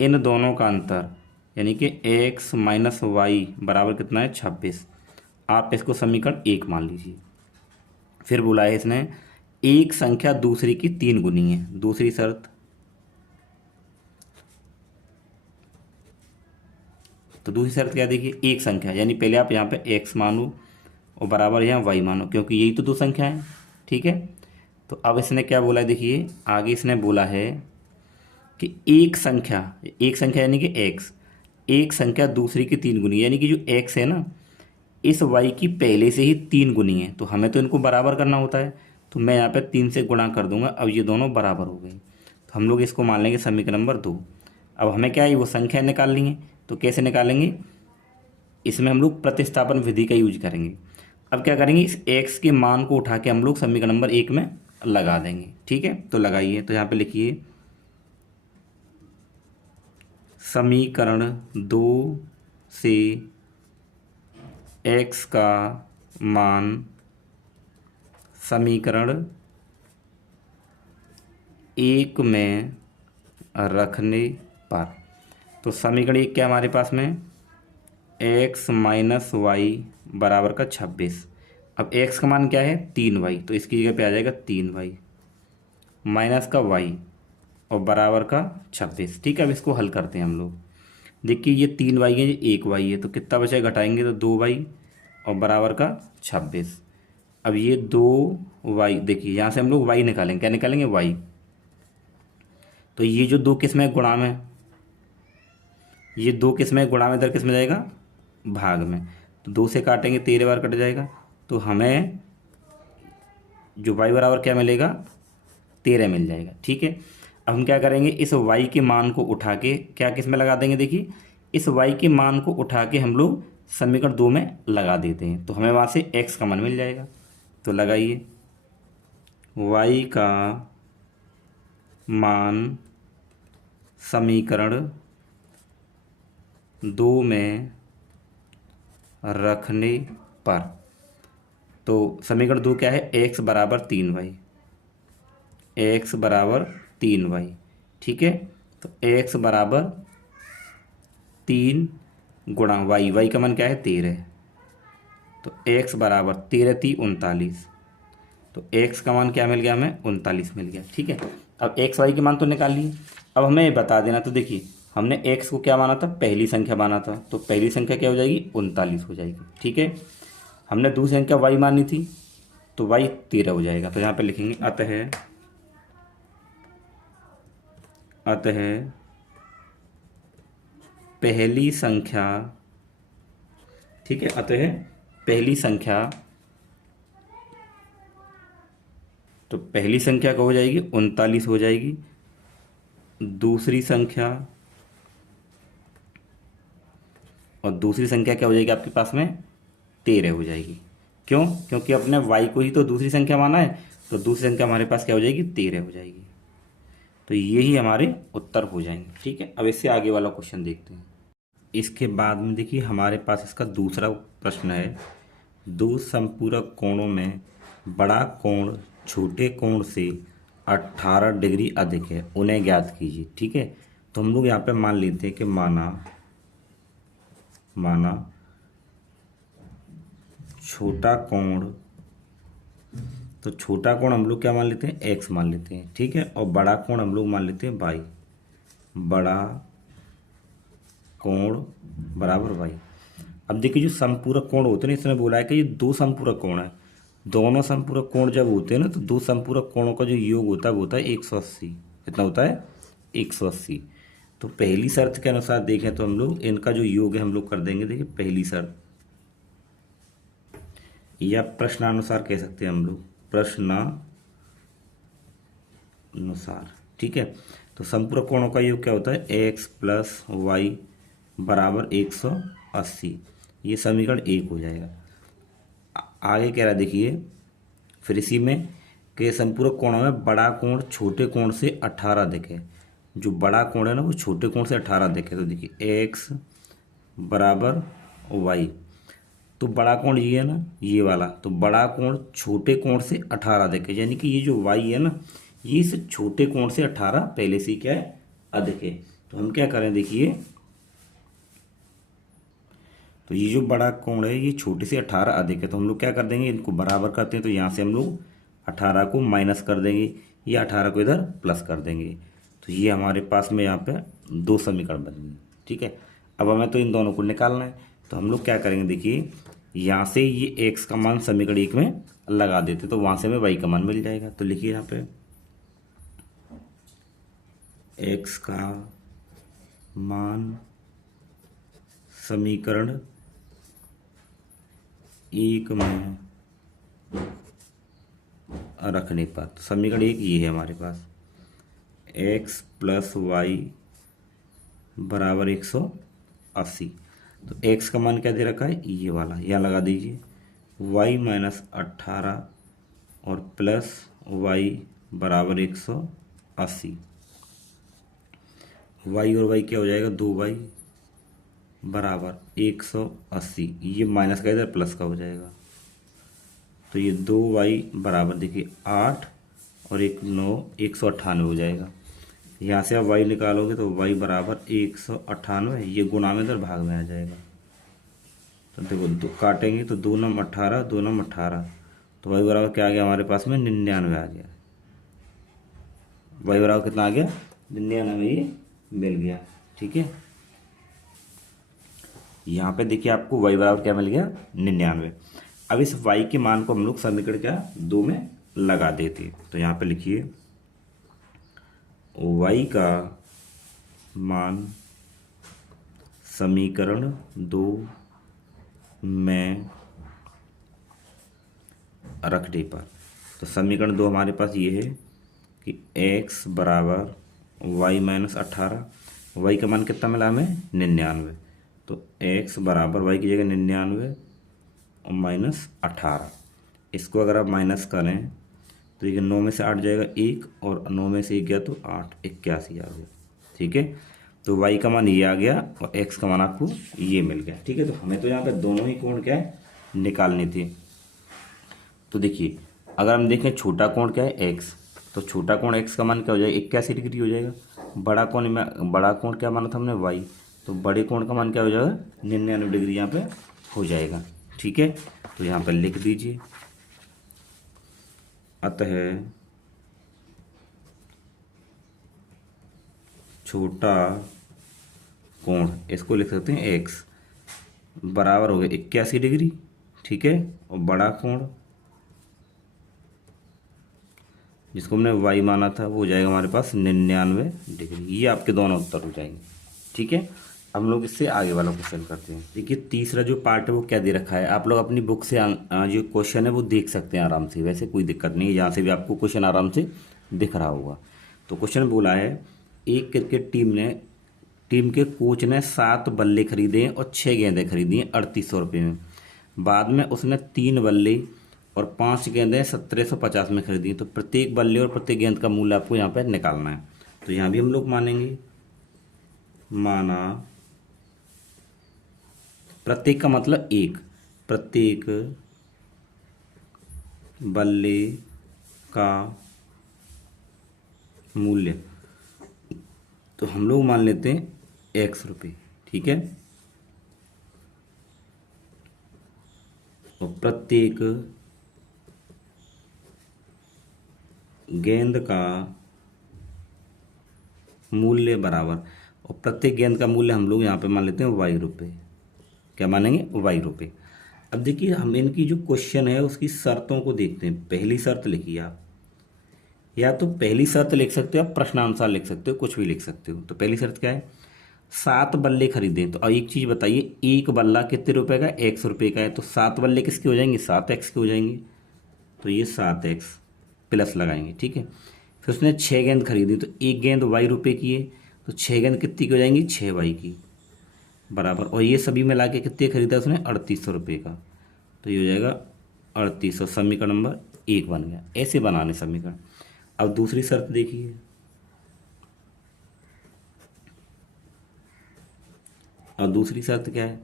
इन दोनों का अंतर यानी कि x - y बराबर कितना है? 26। आप इसको समीकरण 1 मान लीजिए। फिर बोला है इसने एक संख्या दूसरी की 3 गुनी है, दूसरी शर्त। तो दूसरी शर्त क्या? देखिए एक संख्या, यानी पहले आप यहाँ पे x मानो और बराबर यहाँ y मानो, क्योंकि यही तो 2 संख्या है। ठीक है, तो अब इसने क्या बोला है, देखिए आगे इसने बोला है कि एक संख्या यानी कि x, एक संख्या दूसरी की 3 गुनी, यानी कि जो x है ना, इस y की पहले से ही 3 गुनी है, तो हमें तो इनको बराबर करना होता है, तो मैं यहाँ पे 3 से गुणा कर दूंगा। अब ये दोनों बराबर हो गए, तो हम लोग इसको मान लेंगे समीकरण नंबर 2। अब हमें क्या है, वो संख्या निकालनी है, तो कैसे निकालेंगे? इसमें हम लोग प्रतिस्थापन विधि का यूज करेंगे। अब क्या करेंगे, इस x के मान को उठा के हम लोग समीकरण नंबर 1 में लगा देंगे। ठीक है, तो लगाइए, तो यहाँ पे लिखिए समीकरण 2 से x का मान समीकरण 1 में रखने पर, तो समीकरण 1 क्या हमारे पास में, x - y बराबर का 26। अब x का मान क्या है? 3y, तो इसकी जगह पे आ जाएगा 3y माइनस का y और बराबर का 26। ठीक है, अब इसको हल करते हैं हम लोग। देखिए ये 3y है, ये 1y है, तो कितना बचेगा? घटाएंगे तो 2y और बराबर का 26। अब ये 2y, देखिए यहाँ से हम लोग y निकालेंगे, क्या निकालेंगे? y। तो ये जो 2 किस में गुणा में, ये 2 किस में गुणा में, इधर किस में जाएगा? भाग में। तो 2 से काटेंगे 13 बार कट जाएगा, तो हमें जो y बराबर क्या मिलेगा? 13 मिल जाएगा। ठीक है, अब हम क्या करेंगे, इस y के मान को उठा के क्या किस में लगा देंगे? देखिए इस y के मान को उठा के हम लोग समीकरण 2 में लगा देते हैं, तो हमें वहाँ से x का मान मिल जाएगा। तो लगाइए y का मान समीकरण 2 में रखने पर, तो समीकरण 2 क्या है? x बराबर 3y, x बराबर 3y। ठीक है, तो x बराबर 3 गुणा y का मान क्या है? 13, तो x बराबर 13 × 3 = 39, तो x का मान क्या मिल गया? हमें 39 मिल गया। ठीक है, अब x y के मान तो निकाल लिए। अब हमें ये बता देना, तो देखिए हमने x को क्या माना था? पहली संख्या माना था, तो पहली संख्या क्या हो जाएगी? 39 हो जाएगी। ठीक है, हमने दूसरी संख्या y मानी थी, तो y 13 हो जाएगा। तो यहाँ पे लिखेंगे अतः पहली संख्या, ठीक है, अतः पहली संख्या तो पहली संख्या क्या हो जाएगी, 39 हो जाएगी। दूसरी संख्या, और दूसरी संख्या क्या हो जाएगी आपके पास में, 13 हो जाएगी। क्यों, क्योंकि अपने y को ही तो दूसरी संख्या माना है, तो दूसरी संख्या हमारे पास क्या हो जाएगी, 13 हो जाएगी। तो यही हमारे उत्तर हो जाएंगे। ठीक है, अब इससे आगे वाला क्वेश्चन देखते हैं। इसके बाद में देखिए हमारे पास इसका दूसरा प्रश्न है, दो समपूरक कोणों में बड़ा कोण छोटे कोण से 18 डिग्री अधिक है, उन्हें ज्ञात कीजिए। ठीक है, तो हम लोग यहाँ पे मान लेते हैं कि माना छोटा कोण, तो छोटा कोण हम लोग क्या मान लेते हैं, x मान लेते हैं। ठीक है, और बड़ा कोण हम लोग मान लेते हैं y, बड़ा कोण बराबर y। अब देखिए जो समपूरक कोण होते हैं, इसमें बोला है कि ये दो समपूरक कोण है। दोनों समपूरक कोण जब होते हैं ना, तो दो समपूरक कोणों का जो योग होता है वो होता है 180। कितना होता है, 180। तो पहली शर्त के अनुसार देखें तो हम लोग इनका जो योग है हम लोग कर देंगे। देखिए पहली शर्त, या प्रश्नानुसार कह सकते हैं हम लोग, प्रश्नानुसार। ठीक है, तो संपूरक कोणों का योग क्या होता है, x प्लस वाई बराबर 180। ये समीकरण 1 हो जाएगा। आगे कह रहा है देखिए, फिर इसी में कि संपूरक कोणों में बड़ा कोण छोटे कोण से 18 अधिक है। जो बड़ा कोण है ना वो छोटे कोण से 18 अधिक है। तो देखिए x बराबर y, तो बड़ा कोण ये है ना, ये वाला, तो बड़ा कोण छोटे कोण से 18 अधिक है, यानी कि ये जो y है ना, ये इस छोटे कोण से 18 पहले से क्या है, अधिक है। तो हम क्या करें, देखिए तो ये जो बड़ा कोण है ये छोटे से 18 अधिक है, तो हम लोग क्या कर देंगे, इनको बराबर करते हैं। तो यहाँ से हम लोग 18 को माइनस कर देंगे, ये 18 को इधर प्लस कर देंगे। तो ये हमारे पास में यहाँ पे दो समीकरण बन गए। ठीक है, अब हमें तो इन दोनों को निकालना है। तो हम लोग क्या करेंगे, देखिए यहाँ से ये x का मान समीकरण 1 में लगा देते, तो वहाँ से हमें y का मान मिल जाएगा। तो लिखिए यहाँ पे x का मान समीकरण 1 में रखने पर, तो समीकरण 1 ये है हमारे पास, x प्लस वाई बराबर 180। तो x का मान क्या दे रखा है, ये वाला, यहाँ लगा दीजिए, y माइनस 18 और प्लस y बराबर 180। y और y क्या हो जाएगा, 2y बराबर 180। ये माइनस का इधर प्लस का हो जाएगा, तो ये 2y बराबर देखिए 8 और 1 9, 198 हो जाएगा। यहाँ से आप y निकालोगे तो y बराबर 198, ये गुणा में इधर भाग में आ जाएगा। तो देखो दो काटेंगे तो 2 नम 18, 2 नम 18, तो y बराबर क्या आ गया हमारे पास में, 99 आ गया। y बराबर कितना आ गया, 99, ये मिल गया। ठीक है, यहाँ पे देखिए आपको y बराबर क्या मिल गया, 99। अब इस y के मान को हम लोग समीकरण क्या 2 में लगा देते। तो यहाँ पे लिखिए y का मान समीकरण 2 में रखने पर, तो समीकरण 2 हमारे पास ये है कि x बराबर y माइनस 18, y का मान कितना मिला हमें, 99। तो x बराबर y की जगह 99 और माइनस 18। इसको अगर आप माइनस करें तो ये 9 में से 8 जाएगा 1, और 9 में से 1 गया तो 8, 81 आ गया। ठीक है, तो y का मान ये आ गया और x का मान आपको ये मिल गया। ठीक है, तो हमें तो यहाँ पे दोनों ही कोण क्या है, निकालने थे। तो देखिए अगर हम देखें छोटा कोण क्या है, x, तो छोटा कोण x का मान क्या हो जाएगा, 81 डिग्री हो जाएगा। बड़ा कोण क्या माना था हमने, y, तो बड़े कोण का मान क्या हो जाएगा, 99 डिग्री यहाँ पे हो जाएगा। ठीक है, तो यहाँ पर लिख दीजिए, अतः छोटा कोण, इसको लिख सकते हैं x, बराबर हो गया 81 डिग्री। ठीक है, और बड़ा कोण जिसको हमने y माना था वो हो जाएगा हमारे पास 99 डिग्री। ये आपके दोनों उत्तर हो जाएंगे। ठीक है, हम लोग इससे आगे वाला क्वेश्चन करते हैं। देखिए तीसरा जो पार्ट है वो क्या दे रखा है, आप लोग अपनी बुक से जो क्वेश्चन है वो देख सकते हैं आराम से, वैसे कोई दिक्कत नहीं है, जहाँ से भी आपको क्वेश्चन आराम से दिख रहा होगा। तो क्वेश्चन बोला है, एक क्रिकेट टीम के कोच ने 7 बल्ले खरीदे और 6 गेंदें खरीदी हैं 3800 रुपये में। बाद में उसने 3 बल्ले और 5 गेंदें 1750 में खरीदी। तो प्रत्येक बल्ले और प्रत्येक गेंद का मूल्य आपको यहाँ पर निकालना है। तो यहाँ भी हम लोग मानेंगे, माना प्रत्येक का मतलब एक, प्रत्येक बल्ले का मूल्य, तो हम लोग मान लेते हैं ₹X, ठीक है। और प्रत्येक गेंद का मूल्य बराबर, और प्रत्येक गेंद का मूल्य हम लोग यहाँ पे मान लेते हैं ₹Y। क्या मानेंगे? ₹Y। अब देखिए हम इनकी जो क्वेश्चन है उसकी शर्तों को देखते हैं। पहली शर्त लिखिए आप, या तो पहली शर्त लिख सकते हो, आप प्रश्नानुसार लिख सकते हो, कुछ भी लिख सकते हो। तो पहली शर्त क्या है? 7 बल्ले खरीदे। तो एक चीज़ बताइए, एक बल्ला कितने रुपए का? ₹X का है। तो 7 बल्ले किसके हो जाएंगे? 7X के हो जाएंगे। तो ये 7X प्लस लगाएंगे, ठीक है। फिर उसने 6 गेंद खरीदी, तो एक गेंद ₹Y की है, तो 6 गेंद कितनी की हो जाएंगी? 6Y की बराबर। और ये सभी मिला के कितने खरीदा उसने? ₹3800 का। तो ये हो जाएगा 3800। समीकरण नंबर 1 बन गया। ऐसे बनाने समीकरण। अब दूसरी शर्त देखिए, और दूसरी शर्त क्या है?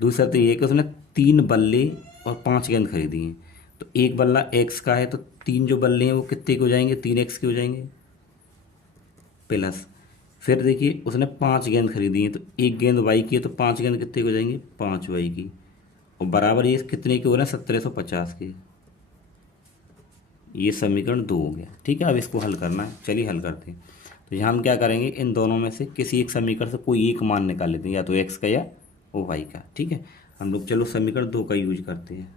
दूसरी शर्त ये है कि उसने 3 बल्ले और 5 गेंद खरीदी हैं। तो एक बल्ला X का है, तो 3 जो बल्ले हैं वो कितने के हो जाएंगे? 3X के हो जाएंगे प्लस। फिर देखिए उसने 5 गेंद खरीदी हैं, तो एक गेंद Y की है, तो 5 गेंद कितने के हो जाएंगे? 5Y की। और बराबर ये कितने के हो रहे हैं? 1750 के। ये समीकरण 2 हो गया, ठीक है। अब इसको हल करना है, चलिए हल करते हैं। तो यहाँ हम क्या करेंगे, इन दोनों में से किसी एक समीकरण से कोई एक मान निकाल लेते हैं, या तो X का या Y का, ठीक है। हम लोग चलो समीकरण 2 का यूज करते हैं।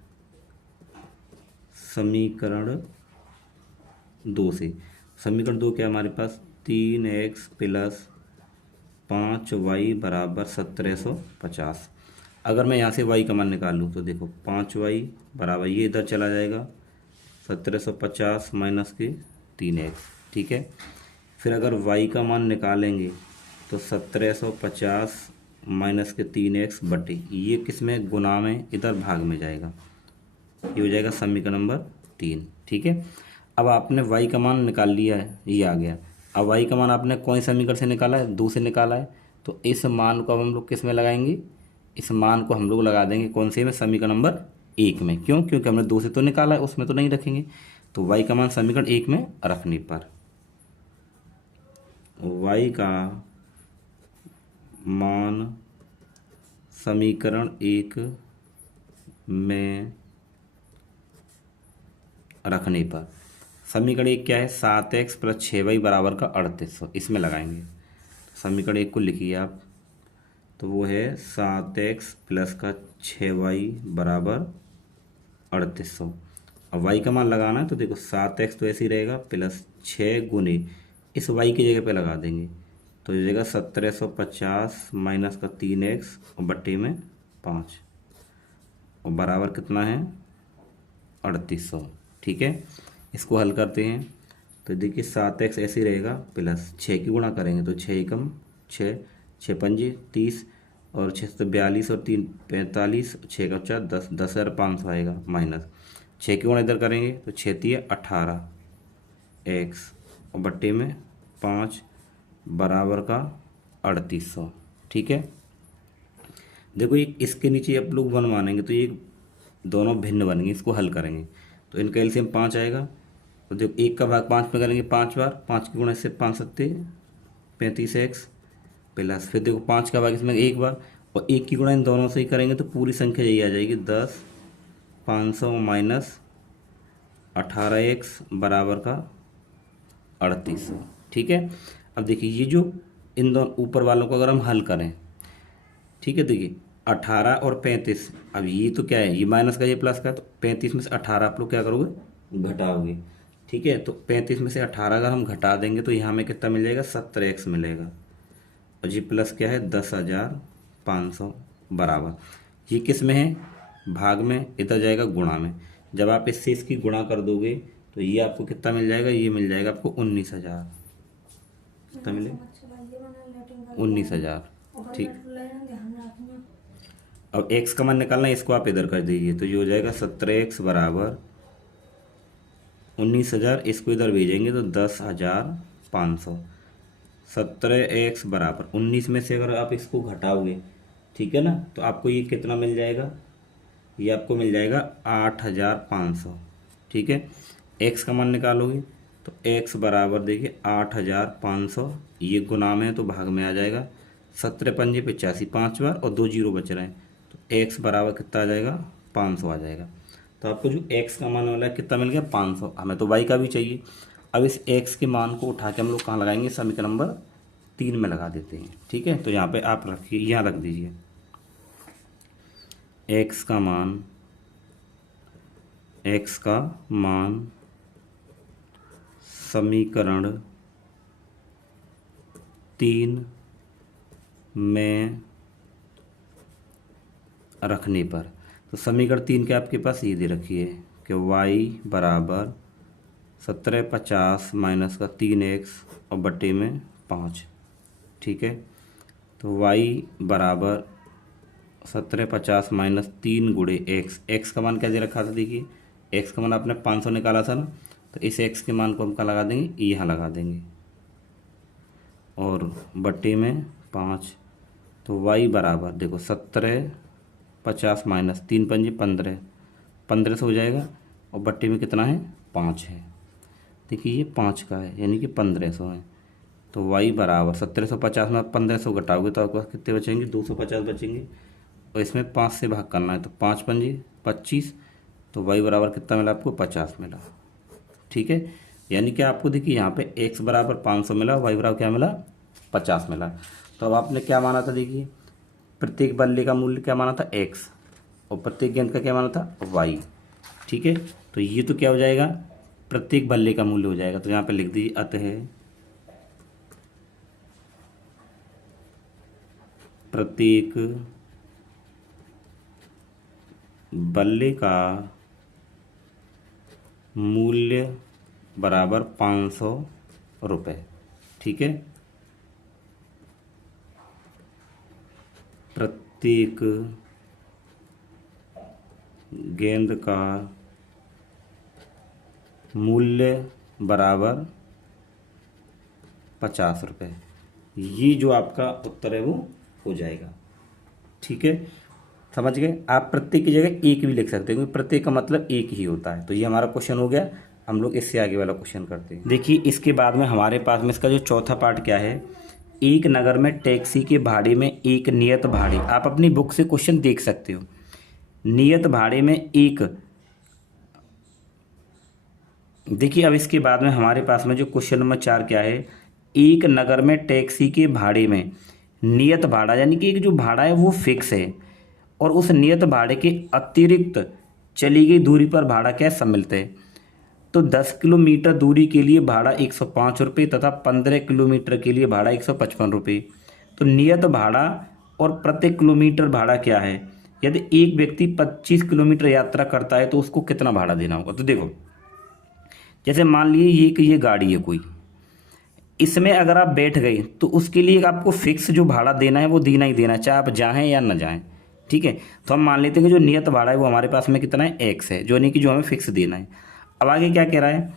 समीकरण 2 से, समीकरण 2 क्या हमारे पास? 3X प्लस 5Y बराबर 1750। अगर मैं यहाँ से Y का मान निकाल लूँ तो देखो 5Y बराबर, ये इधर चला जाएगा 1750 माइनस के 3X, ठीक है। फिर अगर Y का मान निकालेंगे तो 1750 माइनस के 3X बटे, ये किस में? गुना में, इधर भाग में जाएगा। ये हो जाएगा समीकरण नंबर 3, ठीक है। अब आपने Y का मान निकाल लिया है, ये आ गया। अब Y का मान आपने कौन से समीकरण से निकाला है? 2 से निकाला है। तो इस मान को अब हम लोग किस में लगाएंगे? इस मान को हम लोग लगा देंगे कौन से में? समीकरण नंबर 1 में। क्यों? क्योंकि हमने 2 से तो निकाला है, उसमें तो नहीं रखेंगे। तो Y का मान समीकरण 1 में रखने पर, Y का मान समीकरण 1 में रखने पर, समीकरण 1 क्या है? 7X प्लस 6Y बराबर का 3800, इसमें लगाएंगे। समीकरण 1 को लिखिए आप, तो वो है 7X प्लस का 6Y बराबर 3800। अब Y का मान लगाना है, तो देखो 7X तो ऐसे ही रहेगा, प्लस 6 गुने इस Y की जगह पे लगा देंगे, तो ये जाएगा 1750 माइनस का 3X और बट्टे में 5, और बराबर कितना है? 3800, ठीक है। इसको हल करते हैं, तो देखिए 7X ऐसे ही रहेगा, प्लस 6 की गुणा करेंगे तो 6 एकम 6, 6 पंजे 30, और 6 तो 42, और 3 45, 6 का 4 10, 10,500 आएगा, माइनस 6 की गुणा इधर करेंगे तो 6 3 18X और बट्टे में 5 बराबर का 3800, ठीक है। देखो ये इसके नीचे आप लोग 1 मानेंगे तो ये दोनों भिन्न बनेंगे, इसको हल करेंगे तो इनका एलसीएम 5 आएगा। तो देखो 1 का भाग 5 में करेंगे 5 बार, 5 की गुणा इससे 5 सत्ते 35X प्लस, फिर देखो 5 का भाग इसमें 1 बार, और 1 की गुणा इन दोनों से ही करेंगे तो पूरी संख्या यही आ जाएगी 10, 500 माइनस 18X बराबर का 3800, ठीक है। अब देखिए ये जो इन दोनों ऊपर वालों को अगर हम हल करें, ठीक है, देखिए 18 और 35, अब ये तो क्या है? ये माइनस का, ये प्लस का, तो 35 में से 18 आप लोग क्या करोगे? घटाओगे, ठीक है। तो 35 में से 18 अगर हम घटा देंगे तो यहाँ में कितना मिल जाएगा? 17X मिलेगा। और ये प्लस क्या है 10,500 बराबर, ये किस में है, भाग में, इधर जाएगा गुणा में। जब आप इससे इसकी गुणा कर दोगे तो ये आपको कितना मिल जाएगा, ये मिल जाएगा आपको 19,000, कितना मिलेगा 19,000। ठीक, अब x का मान निकालना है, इसको आप इधर कर दीजिए तो ये हो जाएगा 17x बराबर 19,000, इसको इधर भेजेंगे तो 10,500। 17x बराबर 19 में से अगर आप इसको घटाओगे, ठीक है ना, तो आपको ये कितना मिल जाएगा, ये आपको मिल जाएगा 8,500। ठीक है, x का मान निकालोगे तो x बराबर देखिए 8,500, ये गुना में है तो भाग में आ जाएगा, 17 पंजे 85, 5 बार और 2 जीरो बच रहे हैं, तो x बराबर कितना आ जाएगा 500 आ जाएगा। तो आपको जो x का मान वाला है कितना मिल गया 500, हमें तो y का भी चाहिए। अब इस x के मान को उठा के हम लोग कहाँ लगाएंगे, समीकरण नंबर 3 में लगा देते हैं। ठीक है, तो यहाँ पे आप रखिए, यहाँ रख दीजिए x का मान समीकरण 3 में रखने पर, तो समीकरण 3 के आपके पास ये दे रखी है कि y बराबर 1750 माइनस का 3x और बटे में 5। ठीक है, तो y बराबर 1750 माइनस 3 गुणे x का मान क्या दे रखा था, देखिए x का मान आपने 500 निकाला था ना, तो इस x के मान को हम कहाँ लगा देंगे, यहाँ लगा देंगे और बटे में 5। तो y बराबर देखो 1750 माइनस 3 पंजे 15, 15 से हो जाएगा और बट्टे में कितना है 5 है। देखिए ये 5 का है यानी कि 1500 है। तो y बराबर 1750 में 1500 घटाओगे तो आपके पास कितने बचेंगे, 250 बचेंगे और इसमें 5 से भाग करना है तो 5 पंजे 25, तो y बराबर कितना मिला आपको 50 मिला। ठीक है, यानी कि आपको देखिए यहाँ पे x बराबर 500 मिला, y बराबर क्या मिला 50 मिला। तो अब आपने क्या माना था, देखिए प्रत्येक बल्ले का मूल्य क्या माना था x और प्रत्येक गेंद का क्या माना था y। ठीक है, तो ये तो क्या हो जाएगा, प्रत्येक बल्ले का मूल्य हो जाएगा। तो यहाँ पे लिख दीजिए अतः प्रत्येक बल्ले का मूल्य बराबर 500 रुपये। ठीक है, प्रत्येक गेंद का मूल्य बराबर 50 रुपये, ये जो आपका उत्तर है वो हो जाएगा। ठीक है, समझ गए। आप प्रत्येक की जगह एक भी लिख सकते हैं क्योंकि प्रत्येक का मतलब एक ही होता है। तो ये हमारा क्वेश्चन हो गया। हम लोग इससे आगे वाला क्वेश्चन करते हैं। देखिए इसके बाद में हमारे पास में इसका जो चौथा पार्ट क्या है, एक नगर में टैक्सी के भाड़े में एक नियत भाड़े, आप अपनी बुक से क्वेश्चन देख सकते हो, नियत भाड़े में एक। देखिए अब इसके बाद में हमारे पास में जो क्वेश्चन नंबर 4 क्या है, एक नगर में टैक्सी के भाड़े में नियत भाड़ा, यानी कि एक जो भाड़ा है वो फिक्स है और उस नियत भाड़े के अतिरिक्त चली गई दूरी पर भाड़ा क्या सम्मिलित है। तो 10 किलोमीटर दूरी के लिए भाड़ा 105 रुपये तथा 15 किलोमीटर के लिए भाड़ा 155 रुपये। तो नियत भाड़ा और प्रत्येक किलोमीटर भाड़ा क्या है। यदि एक व्यक्ति 25 किलोमीटर यात्रा करता है तो उसको कितना भाड़ा देना होगा। तो देखो जैसे मान लीजिए ये गाड़ी है कोई, इसमें अगर आप बैठ गए तो उसके लिए आपको फिक्स जो भाड़ा देना है वो देना ही देना, चाहे आप जाएँ या न जाएँ। ठीक है, तो हम मान लेते हैं कि जो नियत भाड़ा है वो हमारे पास में कितना है x है, जो नहीं कि जो हमें फिक्स देना है। अब आगे क्या कह रहा है,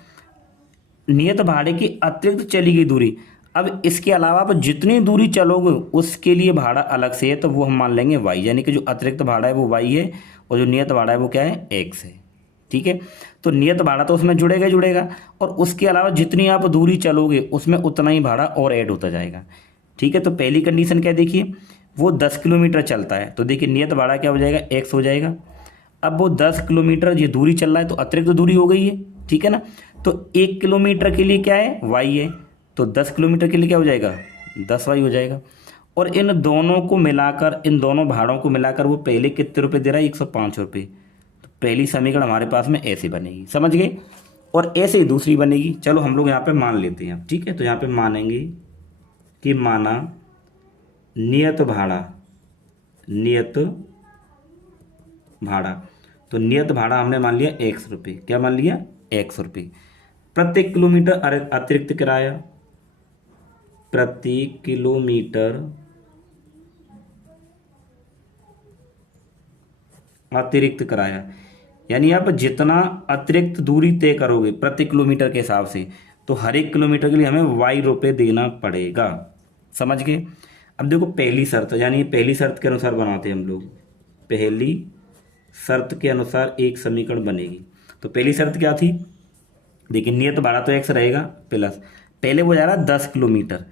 नियत भाड़े की अतिरिक्त चली गई दूरी। अब इसके अलावा आप जितनी दूरी चलोगे उसके लिए भाड़ा अलग से है, तो वो हम मान लेंगे y, यानी कि जो अतिरिक्त भाड़ा है वो y है और जो नियत भाड़ा है वो क्या है x है। ठीक है, तो नियत भाड़ा तो उसमें जुड़ेगा जुड़ेगा और उसके अलावा जितनी आप दूरी चलोगे उसमें उतना ही भाड़ा और ऐड होता जाएगा। ठीक है, तो पहली कंडीशन क्या है, देखिए वो 10 किलोमीटर चलता है तो देखिए नियत भाड़ा क्या हो जाएगा x हो जाएगा। अब वो 10 किलोमीटर ये दूरी चल रहा है तो अतिरिक्त दूरी हो गई है। ठीक है ना, तो 1 किलोमीटर के लिए क्या है y है, तो 10 किलोमीटर के लिए क्या हो जाएगा 10y हो जाएगा। और इन दोनों को मिलाकर, इन दोनों भाड़ों को मिलाकर वो पहले कितने रुपये दे रहा है 105 रुपये। तो पहली समीकरण हमारे पास में ऐसे बनेगी, समझ गए। और ऐसे ही दूसरी बनेगी, चलो हम लोग यहाँ पे मान लेते हैं। ठीक है, तो यहाँ पे मानेंगे कि माना नियत भाड़ा, नियत भाड़ा, तो नियत भाड़ा हमने मान लिया 100 रुपये। क्या मान लिया? 100 रुपये। प्रति किलोमीटर अतिरिक्त किराया, प्रति किलोमीटर अतिरिक्त किराया, यानी आप जितना अतिरिक्त दूरी तय करोगे प्रति किलोमीटर के हिसाब से, तो हर एक किलोमीटर के लिए हमें वाई रुपये देना पड़ेगा। समझ गए? अब देखो पहली शर्त, यानी पहली शर्त के अनुसार बनाते हैं हम लोग। पहली शर्त के अनुसार एक समीकरण बनेगी। तो पहली शर्त क्या थी? देखिए नियत भाड़ा तो x रहेगा प्लस, पहले वो जा रहा है 10 किलोमीटर।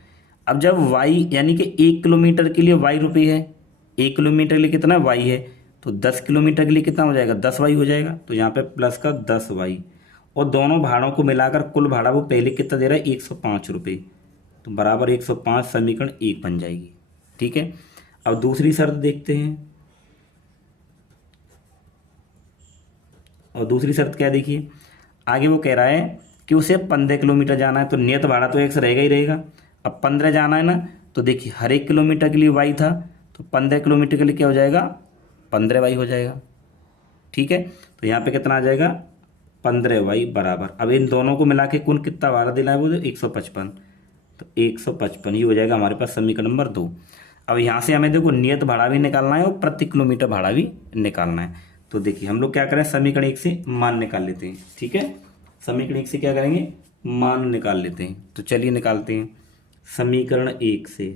अब जब y यानी कि 1 किलोमीटर के लिए y रुपये है, 1 किलोमीटर के लिए कितना y है, तो 10 किलोमीटर के लिए कितना हो जाएगा? 10y हो जाएगा। तो यहाँ पे प्लस का 10y, और दोनों भाड़ों को मिलाकर कुल भाड़ा वो पहले कितना दे रहा है? 105 रुपये। तो बराबर 105 समीकरण 1 बन जाएगी। ठीक है। अब दूसरी शर्त देखते हैं। और दूसरी शर्त क्या? देखिए आगे वो कह रहा है कि उसे 15 किलोमीटर जाना है, तो नियत भाड़ा तो x रहेगा ही रहेगा। अब 15 जाना है ना, तो देखिए हर एक किलोमीटर के लिए y था, तो 15 किलोमीटर के लिए क्या हो जाएगा? 15y हो जाएगा। ठीक है। तो यहाँ पे कितना आ जाएगा? 15y बराबर, अब इन दोनों को मिला के कुल कितना भाड़ा देना है? वो 155। तो 155 ही हो जाएगा हमारे पास समीकरण नंबर 2। अब यहाँ से हमें देखो नियत भाड़ा भी निकालना है और प्रति किलोमीटर भाड़ा भी निकालना है। तो देखिए हम लोग क्या करें, समीकरण 1 से मान निकाल लेते हैं। ठीक है। समीकरण 1 से क्या करेंगे? मान निकाल लेते हैं। तो चलिए निकालते हैं। समीकरण 1 से,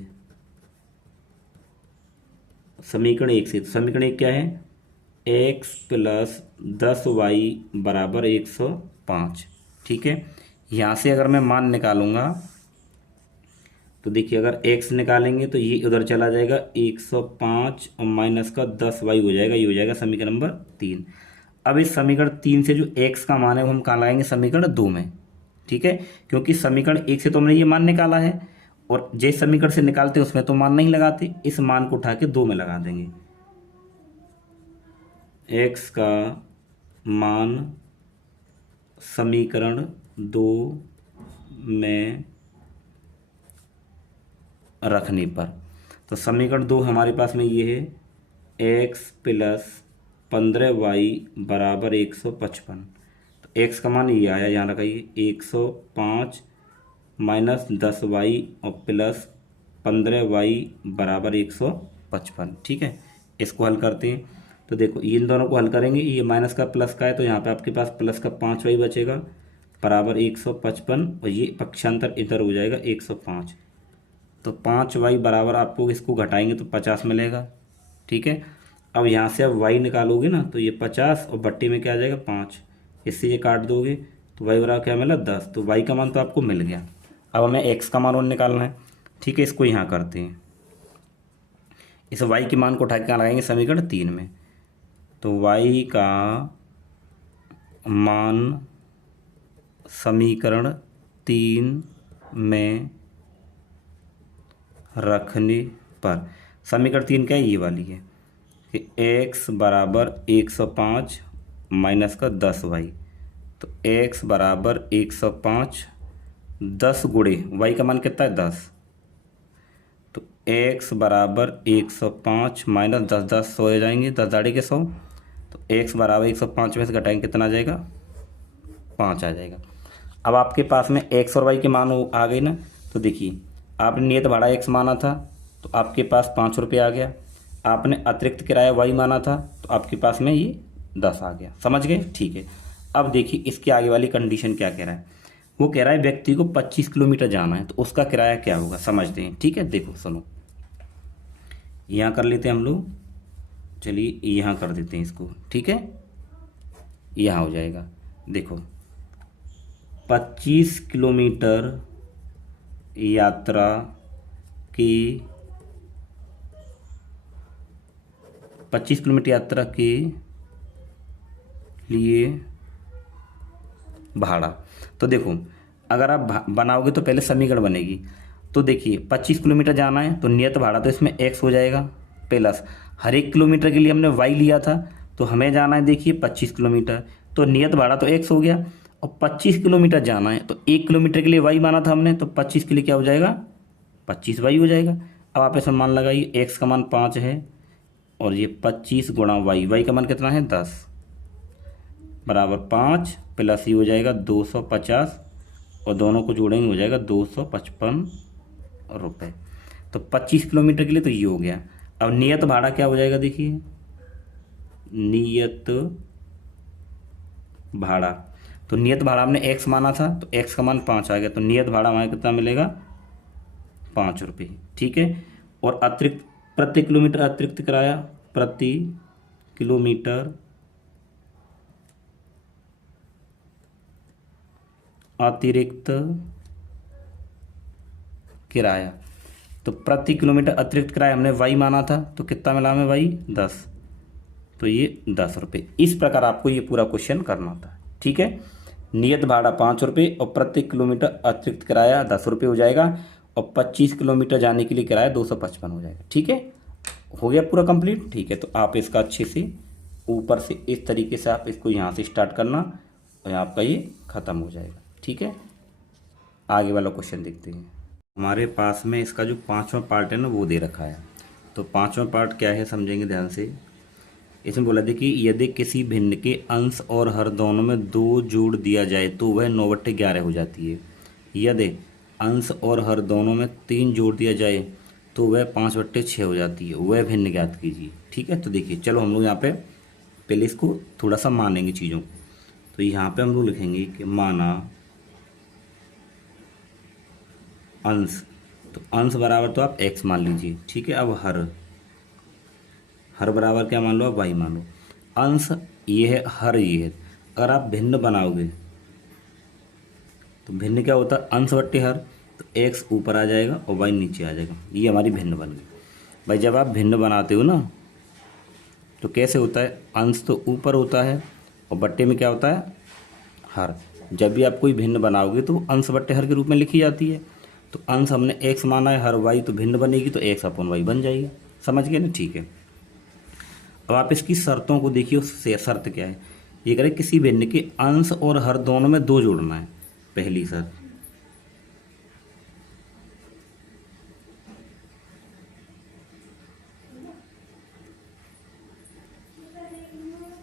समीकरण 1 से, तो समीकरण 1 क्या है? x प्लस 10y बराबर 105। ठीक है। यहाँ से अगर मैं मान निकालूंगा तो देखिए अगर x निकालेंगे तो ये उधर चला जाएगा 105 और माइनस का 10y हो जाएगा, ये हो जाएगा समीकरण नंबर 3। अब इस समीकरण 3 से जो x का मान है वो हम कहाँ लगाएंगे? समीकरण 2 में। ठीक है। क्योंकि समीकरण 1 से तो हमने ये मान निकाला है, और जिस समीकरण से निकालते हैं उसमें तो मान नहीं लगाते, इस मान को उठा के 2 में लगा देंगे। x का मान समीकरण 2 में रखने पर, तो समीकरण 2 हमारे पास में ये है x प्लस 15y बराबर 155। तो x का मान ये आया, यहाँ लगाइए 105 माइनस 10y और प्लस 15y बराबर 155। ठीक है। इसको हल करते हैं। तो देखो इन दोनों को हल करेंगे, ये माइनस का प्लस का है, तो यहाँ पे आपके पास प्लस का 5y बचेगा बराबर 155, और ये पक्षांतर इधर हो जाएगा 105। तो 5y बराबर, आपको इसको घटाएंगे तो 50 मिलेगा। ठीक है। अब यहाँ से अब y निकालोगे ना, तो ये 50 और बट्टे में क्या आ जाएगा? 5। इससे ये काट दोगे तो y बराबर क्या मिला? 10। तो y का मान तो आपको मिल गया। अब हमें x का मान और निकालना है। ठीक है। इसको यहाँ करते हैं। इस y के मान को उठा के कहाँ लगाएंगे? समीकरण 3 में। तो y का मान समीकरण 3 में रखने पर, समीकरण 3 क्या है? ये वाली है कि x बराबर 105 माइनस का 10y। तो x बराबर 105, 10 गुणे y का मान कितना है? 10। तो x बराबर 105 माइनस 10, 10 100 हो जाएंगे, 10 दाढ़ी के 100। तो x बराबर 105 में से घटाएंगे कितना आ जाएगा? 5 आ जाएगा। अब आपके पास में x और y के मान आ गई ना, तो देखिए आपने नियत भाड़ा x माना था तो आपके पास 5 रुपये आ गया, आपने अतिरिक्त किराया y माना था तो आपके पास में ये 10 आ गया। समझ गए? ठीक है। अब देखिए इसके आगे वाली कंडीशन क्या कह रहा है। वो कह रहा है व्यक्ति को 25 किलोमीटर जाना है, तो उसका किराया क्या होगा समझते हैं। ठीक है। देखो सुनो, यहाँ कर लेते हैं हम लोग। चलिए यहाँ कर देते हैं इसको। ठीक है। यहाँ हो जाएगा। देखो 25 किलोमीटर यात्रा की, 25 किलोमीटर यात्रा के लिए भाड़ा। तो देखो अगर आप बनाओगे तो पहले समीकरण बनेगी। तो देखिए 25 किलोमीटर जाना है तो नियत भाड़ा तो इसमें x हो जाएगा, प्लस हर एक किलोमीटर के लिए हमने y लिया था, तो हमें जाना है देखिए 25 किलोमीटर, तो नियत भाड़ा तो x हो गया। और 25 किलोमीटर जाना है तो 1 किलोमीटर के लिए y माना था हमने, तो 25 के लिए क्या हो जाएगा? 25y हो जाएगा। अब आप इसमें मान लगाइए, एक्स का मान 5 है और ये 25 गुणा वाई, वाई का मान कितना है 10 बराबर 5 प्लस ये हो जाएगा 250 और दोनों को जोड़ेंगे हो जाएगा 255 रुपये। तो 25 किलोमीटर के लिए तो ये हो गया। अब नियत भाड़ा क्या हो जाएगा देखिए, नियत भाड़ा, तो नियत भाड़ा हमने एक्स माना था तो एक्स का मान 5 आ गया, तो नियत भाड़ा हमारे कितना मिलेगा 5 रुपये। ठीक है। और अतिरिक्त प्रति किलोमीटर अतिरिक्त किराया, प्रति किलोमीटर अतिरिक्त किराया, तो प्रति किलोमीटर अतिरिक्त किराया हमने वाई माना था तो कितना मिला हमें वाई 10, तो ये 10 रुपये। इस प्रकार आपको ये पूरा क्वेश्चन करना था। ठीक है। नियत भाड़ा 5 रुपये और प्रति किलोमीटर अतिरिक्त किराया 10 रुपये हो जाएगा और 25 किलोमीटर जाने के लिए किराया 255 हो जाएगा। ठीक है, हो गया पूरा कंप्लीट। ठीक है, तो आप इसका अच्छे से ऊपर से इस तरीके से आप इसको यहाँ से स्टार्ट करना और आपका ये ख़त्म हो जाएगा। ठीक है, आगे वाला क्वेश्चन देखते हैं। हमारे पास में इसका जो 5वां पार्ट है ना वो दे रखा है। तो 5वां पार्ट क्या है समझेंगे ध्यान से। इसमें बोला देखिए, यदि किसी भिन्न के अंश और हर दोनों में 2 जोड़ दिया जाए तो वह 9/11 हो जाती है। यदि अंश और हर दोनों में 3 जोड़ दिया जाए तो वह 5/6 हो जाती है। वह भिन्न ज्ञात कीजिए। ठीक है, तो देखिए चलो हम लोग यहाँ पे पहले इसको थोड़ा सा मानेंगे चीज़ों को। तो यहाँ पे हम लोग लिखेंगे कि माना अंश, तो अंश बराबर तो आप x मान लीजिए। ठीक है, अब हर बराबर क्या मान लो आप y मान लो। अंश ये है, हर ये है। अगर आप भिन्न बनाओगे तो भिन्न क्या होता है, अंश बट्टे हर, तो x ऊपर आ जाएगा और y नीचे आ जाएगा। ये हमारी भिन्न बन गई। भाई जब आप भिन्न बनाते हो ना तो कैसे होता है, अंश तो ऊपर होता है और बट्टे में क्या होता है हर। जब भी आप कोई भिन्न बनाओगे तो अंश बट्टे हर के रूप में लिखी जाती है। तो अंश हमने x माना है, हर y, तो भिन्न बनेगी तो x अपन y बन जाएगी। समझ गए ना। ठीक है, अब आप इसकी शर्तों को देखिए। उससे शर्त क्या है, ये करें किसी भिन्न के अंश और हर दोनों में 2 जोड़ना है। पहली शर्त,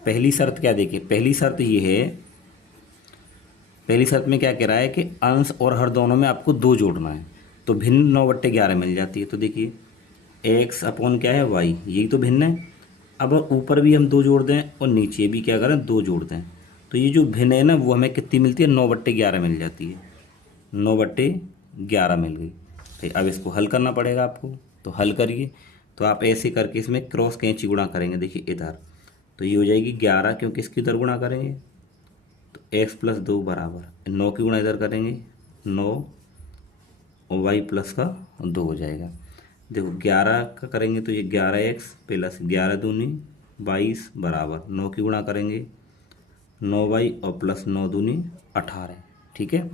पहली शर्त क्या देखिए, पहली शर्त ये है, पहली शर्त में क्या कह रहा है कि अंश और हर दोनों में आपको 2 जोड़ना है। तो भिन्न 9/11 मिल जाती है। तो देखिए x अपॉन क्या है y, यही तो भिन्न है। अब ऊपर भी हम 2 जोड़ दें और नीचे भी क्या करें 2 जोड़ दें, तो ये जो भिन्न है ना वो हमें कितनी मिलती है 9/11 मिल जाती है। 9/11 मिल गई। तो अब इसको हल करना पड़ेगा आपको, तो हल करिए। तो आप ऐसे करके इसमें क्रॉस कैंची गुणा करेंगे। देखिए इधर तो ये हो जाएगी 11, क्योंकि इसकी इधर गुणा करेंगे तो x + 2 बराबर 9 की गुणा इधर करेंगे 9 और y + का 2 हो जाएगा। देखो 11 का करेंगे तो ये 11x + 11 दूनी 22 बराबर 9 की गुणा करेंगे 9y और +9 दूनी 18। ठीक है,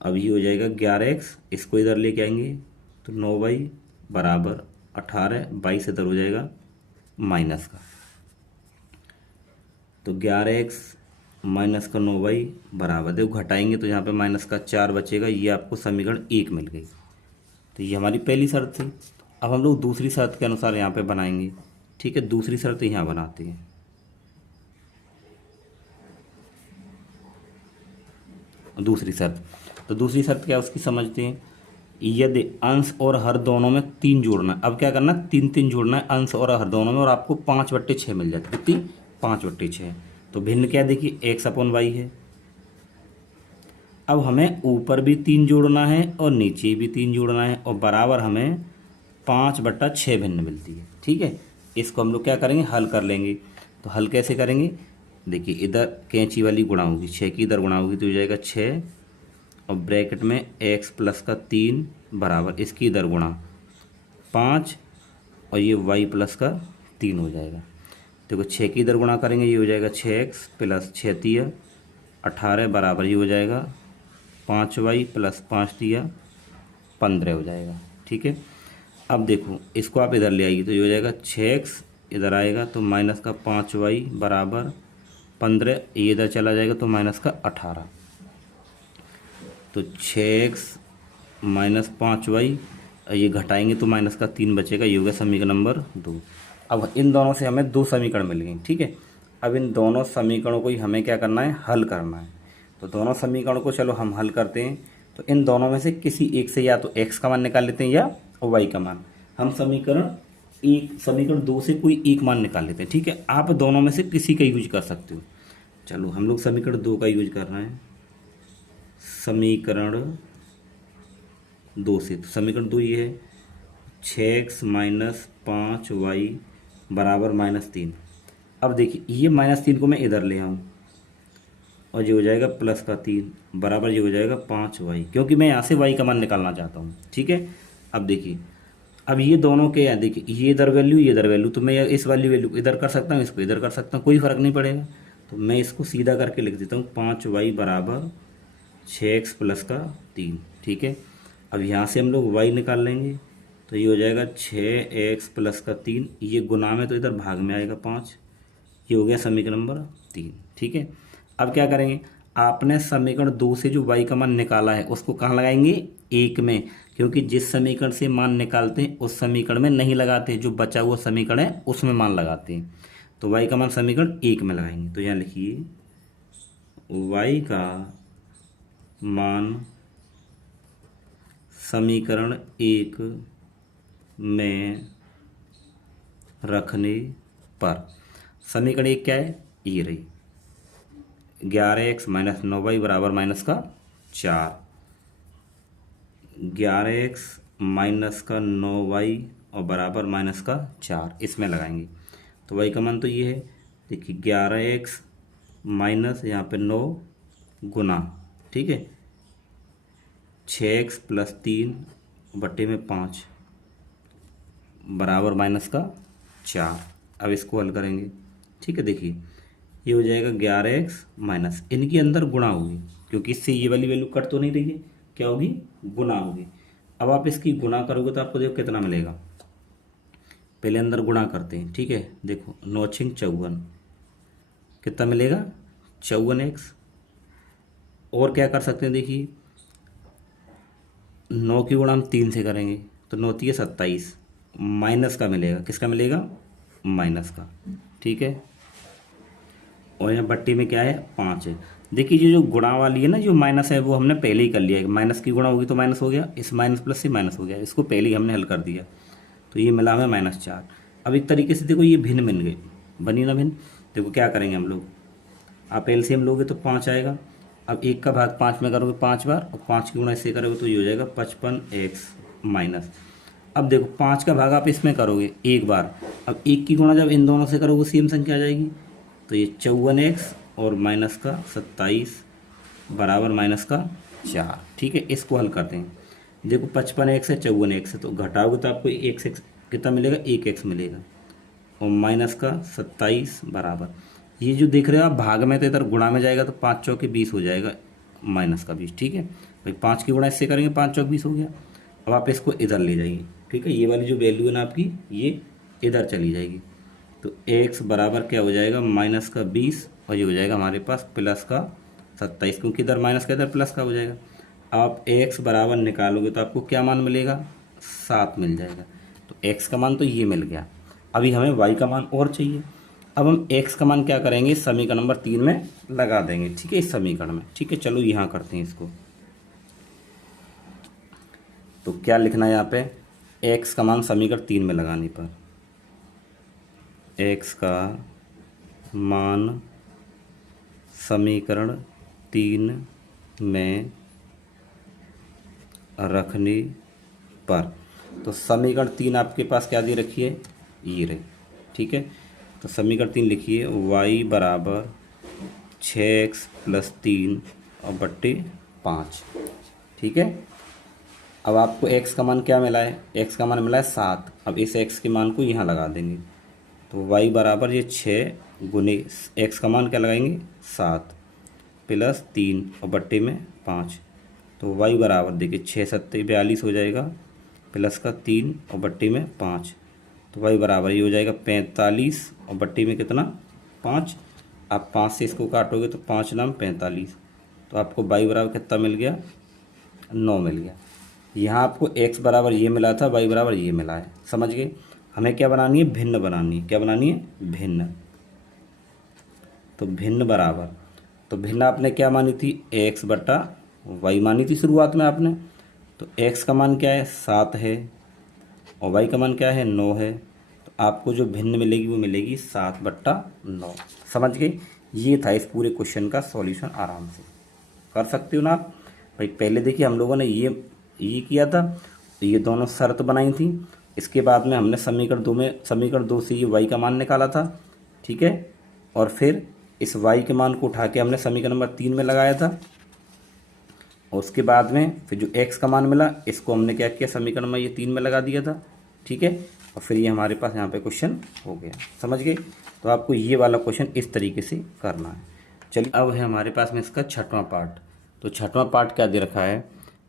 अब ये हो जाएगा 11x, इसको इधर लेके आएंगे तो 9y बराबर 18, 22 इधर हो जाएगा माइनस का, तो 11x माइनस का 9y बराबर, देखो घटाएंगे तो यहाँ पे माइनस का 4 बचेगा। ये आपको समीकरण 1 मिल गई। तो ये हमारी पहली शर्त थी। अब हम लोग दूसरी शर्त के अनुसार यहाँ पे बनाएंगे। ठीक है, दूसरी शर्त यहाँ बनाते हैं। दूसरी शर्त, तो दूसरी शर्त क्या है उसकी समझते हैं। यदि अंश और हर दोनों में 3 जोड़ना है, अब क्या करना है 3 जोड़ना है अंश और हर दोनों में, और आपको 5/6 मिल जाती है। कितनी 5/6। तो भिन्न क्या देखिए x अपॉन y है। अब हमें ऊपर भी 3 जोड़ना है और नीचे भी 3 जोड़ना है और बराबर हमें 5/6 भिन्न मिलती है। ठीक है, इसको हम लोग क्या करेंगे हल कर लेंगे। तो हल कैसे करेंगे, देखिए इधर कैंची वाली गुणा होगी, 6 की इधर गुणा होगी तो हो जाएगा 6 और ब्रैकेट में x + का 3 बराबर इसकी इधर गुणा 5 और ये y + का 3 हो जाएगा। देखो 6 की इधर गुणा करेंगे ये हो जाएगा 6x + 6 × 18 बराबर ये हो जाएगा 5y + 5 × 15 हो जाएगा। ठीक है, अब देखो इसको आप इधर ले आइए तो ये हो जाएगा 6x इधर आएगा तो माइनस का 5y बराबर 15, ये इधर चला जाएगा तो माइनस का 18। तो 6x - 5y, ये घटाएंगे तो माइनस का 3 बचेगा, ये हो गया समीकरण नंबर 2। अब इन दोनों से हमें 2 समीकरण मिल गए, ठीक है। अब इन दोनों समीकरणों को ही हमें क्या करना है, हल करना है। तो दोनों समीकरणों को चलो हम हल करते हैं। तो इन दोनों में से किसी एक से या तो x का मान निकाल लेते हैं या y का मान। हम समीकरण 2 से कोई एक मान निकाल लेते हैं, ठीक है। आप दोनों में से किसी का यूज कर सकते हो। चलो हम लोग समीकरण 2 का यूज कर रहे हैं। समीकरण 2 से, तो समीकरण 2 ये है 6x माइनस 5y बराबर -3। अब देखिए ये -3 को मैं इधर ले आऊँ और ये हो जाएगा +3 बराबर ये हो जाएगा 5y, क्योंकि मैं यहाँ से y का मान निकालना चाहता हूँ, ठीक है। अब देखिए, अब ये दोनों के, यहाँ देखिए ये इधर वैल्यू ये इधर वैल्यू, तो मैं इस वाली वैल्यू इधर कर सकता हूँ, इसको इधर कर सकता हूँ, कोई फ़र्क नहीं पड़ेगा। तो मैं इसको सीधा करके लिख देता हूँ 5y बराबर 6x + 3, ठीक है। अब यहाँ से हम लोग y निकाल लेंगे, तो ये हो जाएगा 6x + 3, ये गुना में तो इधर भाग में आएगा 5, ये हो गया समीकरण नंबर 3, ठीक है। अब क्या करेंगे, आपने समीकरण 2 से जो y का मान निकाला है उसको कहाँ लगाएंगे, 1 में, क्योंकि जिस समीकरण से मान निकालते हैं उस समीकरण में नहीं लगाते, जो बचा हुआ समीकरण है उसमें मान लगाते हैं। तो y का मान समीकरण 1 में लगाएंगे। तो यहाँ लिखिए y का मान समीकरण 1 में रखने पर, समीकरण 1 क्या है, ये रही 11x - 9y बराबर -4, 11x - 9y और बराबर -4, इसमें लगाएंगे। तो y का मान तो ये है, देखिए 11x माइनस यहाँ पे 9 गुना, ठीक है, 6x + 3 बटे में 5 बराबर -4। अब इसको हल करेंगे, ठीक है। देखिए ये हो जाएगा 11x माइनस, इनके अंदर गुणा होगी, क्योंकि इससे ये वाली वैल्यू कट तो नहीं रही है, क्या होगी, गुना होगी। अब आप इसकी गुणा करोगे तो आपको देखो कितना मिलेगा। पहले अंदर गुणा करते हैं, ठीक है। देखो 9 × 54, कितना मिलेगा, 54x। और क्या कर सकते हैं, देखिए 9 की गुणा हम 3 से करेंगे, तो 9 × 3 = 27, माइनस का मिलेगा, किसका मिलेगा, माइनस का, ठीक है। और यहाँ बट्टी में क्या है, 5 है। देखिए जो गुणा वाली है ना, जो माइनस है वो हमने पहले ही कर लिया है, माइनस की गुणा होगी तो माइनस हो गया, इस माइनस प्लस से माइनस हो गया, इसको पहले ही हमने हल कर दिया। तो ये मिला हमें -4। अब एक तरीके से देखो ये भिन्न मिल गए, बनी ना भिन्न। देखो क्या करेंगे हम लोग, आप एलसीएम लोगे तो 5 आएगा। अब 1 का भाग 5 में करोगे 5 बार, और 5 की गुणा इससे करोगे तो ये हो जाएगा 55x माइनस। अब देखो 5 का भाग आप इसमें करोगे 1 बार, अब 1 की गुणा जब इन दोनों से करोगे सेम संख्या आ जाएगी, तो ये 54x और -27 बराबर -4, ठीक है। इसको हल करते हैं। देखो 55x है 54x है, तो घटाओगे तो आपको 1x कितना मिलेगा, 1x मिलेगा, और -27 बराबर, ये जो देख रहे हो आप भाग में, तो इधर गुणा में जाएगा तो 5 चौके 20 हो जाएगा, -20, ठीक है भाई। 5 की गुणा इससे करेंगे 5 चौक 20 हो गया। अब आप इसको इधर ले जाइए, ठीक है, ये वाली जो वैल्यू है ना आपकी, ये इधर चली जाएगी। तो x बराबर क्या हो जाएगा, -20, और ये हो जाएगा हमारे पास +27, क्योंकि इधर माइनस का इधर प्लस का हो जाएगा। आप x बराबर निकालोगे तो आपको क्या मान मिलेगा, 7 मिल जाएगा। तो x का मान तो ये मिल गया। अभी हमें y का मान और चाहिए। अब हम x का मान क्या करेंगे, समीकरण नंबर 3 में लगा देंगे, ठीक है, इस समीकरण में, ठीक है। चलो यहाँ करते हैं इसको। तो क्या लिखना है यहाँ पे, x का मान समीकरण 3 में लगाने पर, x का मान समीकरण 3 में रखने पर, तो समीकरण 3 आपके पास क्या दे रखी है, ये रही, ठीक है। तो समीकरण 3 लिखिए, y बराबर 6x + 3 और बट्टे 5, ठीक है। अब आपको x का मान क्या मिला है, x का मान मिला है 7। अब इस x के मान को यहाँ लगा देंगे, तो y बराबर ये 6 गुने x का मान क्या लगाएंगे, 7 + 3 और बट्टे में 5, तो y बराबर देखिए 6 × 7 = 42 हो जाएगा, प्लस का 3 और बट्टे में 5, तो y बराबर ये हो जाएगा 45 और बट्टे में कितना, 5। आप 5 से इसको काटोगे तो 5 × 9 = 45, तो आपको y बराबर कितना मिल गया, 9 मिल गया। यहाँ आपको x बराबर ये मिला था, y बराबर ये मिला है, समझ गए। हमें क्या बनानी है, भिन्न बनानी है। क्या बनानी है, भिन्न। तो भिन्न बराबर, तो भिन्न आपने क्या मानी थी, x बटा y मानी थी शुरुआत में आपने। तो x का मान क्या है, 7 है, और y का मान क्या है, 9 है। तो आपको जो भिन्न मिलेगी वो मिलेगी 7/9। समझ गए। ये था इस पूरे क्वेश्चन का सॉल्यूशन। आराम से कर सकते हो ना आप। भाई पहले देखिए हम लोगों ने ये किया था, तो ये दोनों शर्त बनाई थी। इसके बाद में हमने समीकरण 2 से ये y का मान निकाला था, ठीक है। और फिर इस y के मान को उठा के हमने समीकरण नंबर 3 में लगाया था। और उसके बाद में फिर जो x का मान मिला, इसको हमने क्या किया, समीकरण में ये 3 में लगा दिया था, ठीक है। और फिर ये हमारे पास यहाँ पे क्वेश्चन हो गया। समझ गए। तो आपको ये वाला क्वेश्चन इस तरीके से करना है। चलिए अब है हमारे पास में इसका छठवां पार्ट। तो छठवां पार्ट क्या दे रखा है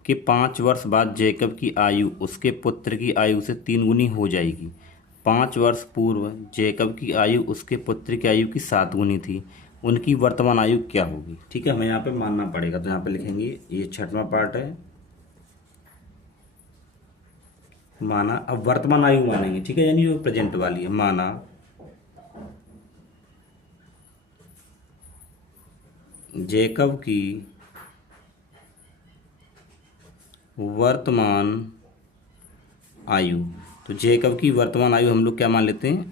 कि 5 वर्ष बाद जैकब की आयु उसके पुत्र की आयु से 3 गुनी हो जाएगी। 5 वर्ष पूर्व जैकब की आयु उसके पुत्र की आयु की 7 गुनी थी। उनकी वर्तमान आयु क्या होगी। ठीक है, हमें यहाँ पे मानना पड़ेगा। तो यहाँ पे लिखेंगे, ये छठवां पार्ट है, माना। अब वर्तमान आयु मानेंगे, ठीक है, यानी जो प्रेजेंट वाली है। माना जैकब की वर्तमान आयु, तो जैकब की वर्तमान आयु हम लोग क्या मान लेते हैं,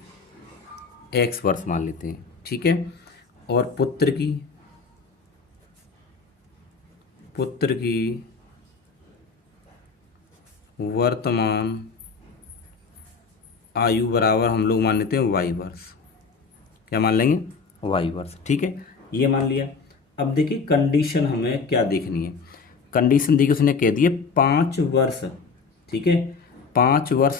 x वर्ष मान लेते हैं, ठीक है। और पुत्र की वर्तमान आयु बराबर हम लोग मान लेते हैं y वर्ष। क्या मान लेंगे, y वर्ष, ठीक है। ये मान लिया। अब देखिए कंडीशन हमें क्या देखनी है। कंडीशन देखिए, उसने कह दिए 5 वर्ष, ठीक है, 5 वर्ष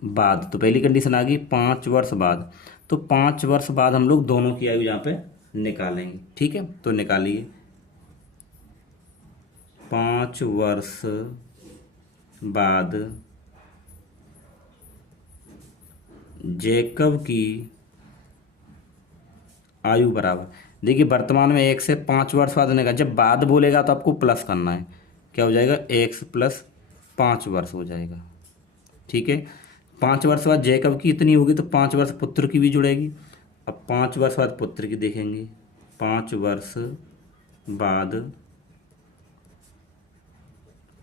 बाद। तो पहली कंडीशन आ गई 5 वर्ष बाद। तो 5 वर्ष बाद हम लोग दोनों की आयु यहाँ पे निकालेंगे, ठीक है। तो निकालिए, 5 वर्ष बाद जैकब की आयु बराबर, देखिए वर्तमान में 1 से 5 वर्ष बाद होने का, जब बाद बोलेगा तो आपको प्लस करना है। क्या हो जाएगा, 1 + 5 वर्ष हो जाएगा, ठीक है। 5 वर्ष बाद जैकब की इतनी होगी, तो 5 वर्ष पुत्र की भी जुड़ेगी। अब 5 वर्ष बाद पुत्र की देखेंगे, 5 वर्ष बाद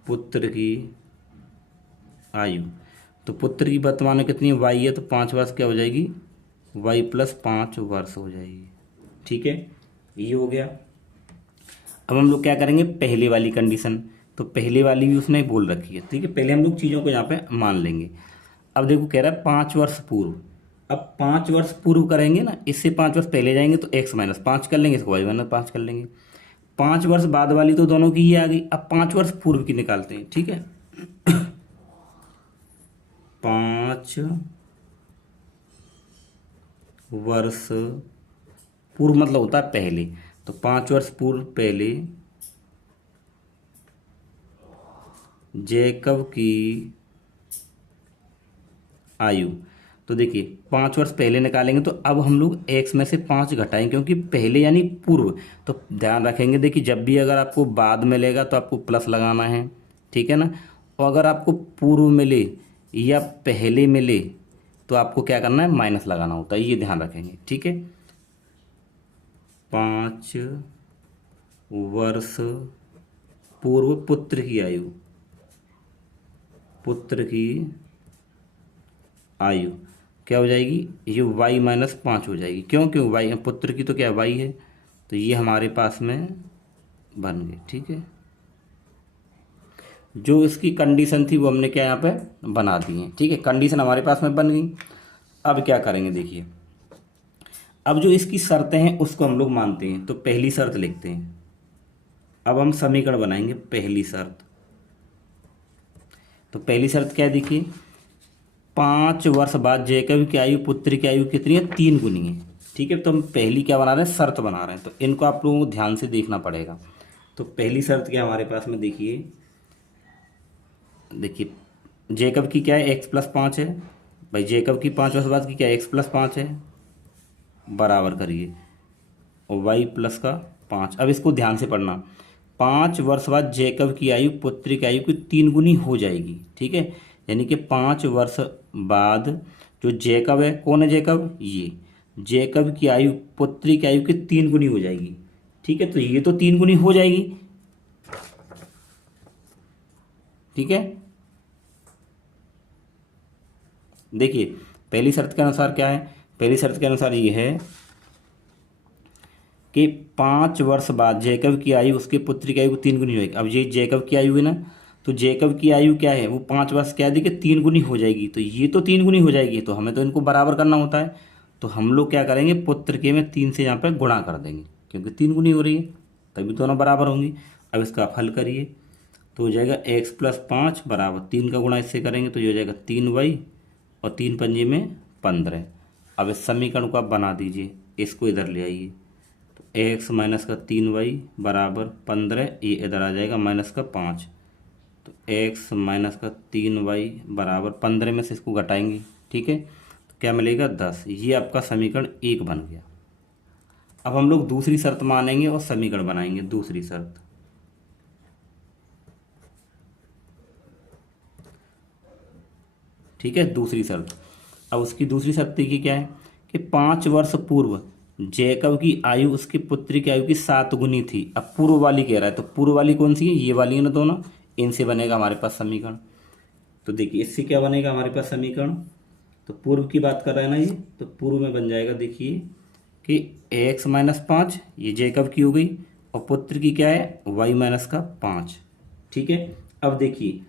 पुत्र की आयु, तो पुत्र की वर्तमान में कितनी y है, तो 5 वर्ष क्या हो जाएगी, y + 5 वर्ष हो जाएगी, ठीक है। ये हो गया। अब हम लोग क्या करेंगे, पहले वाली कंडीशन। तो पहले वाली भी उसने बोल रखी है, ठीक है। पहले हम लोग चीज़ों को यहाँ पे मान लेंगे। अब देखो कह रहा है 5 वर्ष पूर्व। अब 5 वर्ष पूर्व करेंगे ना, इससे 5 वर्ष पहले जाएंगे तो x - 5 कर लेंगे, इसको y - 5 कर लेंगे। 5 वर्ष बाद वाली तो दोनों की ये आ गई। अब 5 वर्ष पूर्व की निकालते हैं, ठीक है। 5 वर्ष पूर्व मतलब होता है पहले। तो 5 वर्ष पूर्व पहले जैकब की आयु। तो देखिए 5 वर्ष पहले निकालेंगे, तो अब हम लोग x में से 5 घटाएंगे, क्योंकि पहले यानी पूर्व। तो ध्यान रखेंगे, देखिए जब भी अगर आपको बाद मिलेगा तो आपको प्लस लगाना है, ठीक है ना। और अगर आपको पूर्व मिले या पहले मिले तो आपको क्या करना है, माइनस लगाना होता है। ये ध्यान रखेंगे, ठीक है। 5 वर्ष पूर्व पुत्र की आयु, क्या हो जाएगी, ये y - 5 हो जाएगी। क्यों y, पुत्र की तो क्या y है, तो ये हमारे पास में बन गए, ठीक है। जो इसकी कंडीशन थी वो हमने क्या यहाँ पे बना दी है, ठीक है। कंडीशन हमारे पास में बन गई। अब क्या करेंगे, देखिए अब जो इसकी शर्तें हैं उसको हम लोग मानते हैं। तो पहली शर्त लिखते हैं। अब हम समीकरण बनाएंगे। पहली शर्त, तो पहली शर्त क्या है, देखिए 5 वर्ष बाद जैकब की आयु पुत्र की आयु कितनी है, 3 गुनी है, ठीक है। तो हम पहली क्या बना रहे हैं, शर्त बना रहे हैं। तो इनको आप लोगों को ध्यान से देखना पड़ेगा। तो पहली शर्त क्या हमारे पास में, देखिए जैकब की क्या है, x + 5 है। भाई जैकब की 5 वर्ष बाद की क्या है, x + 5 है, बराबर करिए और y + 5। अब इसको ध्यान से पढ़ना। 5 वर्ष बाद जैकब की आयु पुत्र की आयु की 3 गुनी हो जाएगी। ठीक है, यानी कि 5 वर्ष बाद जो जैकब है, कौन है जैकब, ये जैकब की आयु पुत्री की आयु की 3 गुनी हो जाएगी। ठीक है, तो ये तो 3 गुनी हो जाएगी। ठीक है, देखिए पहली शर्त के अनुसार क्या है, पहली शर्त के अनुसार ये है कि 5 वर्ष बाद जैकब की आयु उसके पुत्र की आयु को 3 गुनी होगी। अब ये जैकब की आयु है ना, तो जैकब की आयु क्या है, वो 5 वर्ष क्या देखिए 3 गुनी हो जाएगी, तो ये तो 3 गुनी हो जाएगी, तो हमें तो इनको बराबर करना होता है। तो हम लोग क्या करेंगे, पुत्र के में 3 से यहाँ पर गुणा कर देंगे, क्योंकि 3 गुनी हो रही है, तभी दोनों बराबर होंगी। अब इसका आप हल करिए, तो हो जाएगा x+5 बराबर 3 का गुणा इससे करेंगे तो ये हो जाएगा 3y और 3×5 = 15। अब इस समीकरण को आप बना दीजिए, इसको इधर ले आइए, तो x-3y बराबर 15, ये इधर आ जाएगा -5, तो x-3y बराबर 15 में से इसको घटाएंगे। ठीक है, तो क्या मिलेगा 10। ये आपका समीकरण 1 बन गया। अब हम लोग दूसरी शर्त मानेंगे और समीकरण बनाएंगे। दूसरी शर्त, ठीक है, दूसरी शर्त। अब उसकी दूसरी शर्त देखिए क्या है कि 5 वर्ष पूर्व जैकब की आयु उसके पुत्र की आयु की 7 गुनी थी। अब पूर्व वाली कह रहा है, तो पूर्व वाली कौन सी है, ये वाली है ना दोनों, इनसे बनेगा हमारे पास समीकरण। तो देखिए इससे क्या बनेगा हमारे पास समीकरण, तो पूर्व की बात कर रहे हैं ना ये, तो पूर्व में बन जाएगा देखिए कि x-5 ये जैकब की हो गई और पुत्र की क्या है y-5। ठीक है, अब देखिए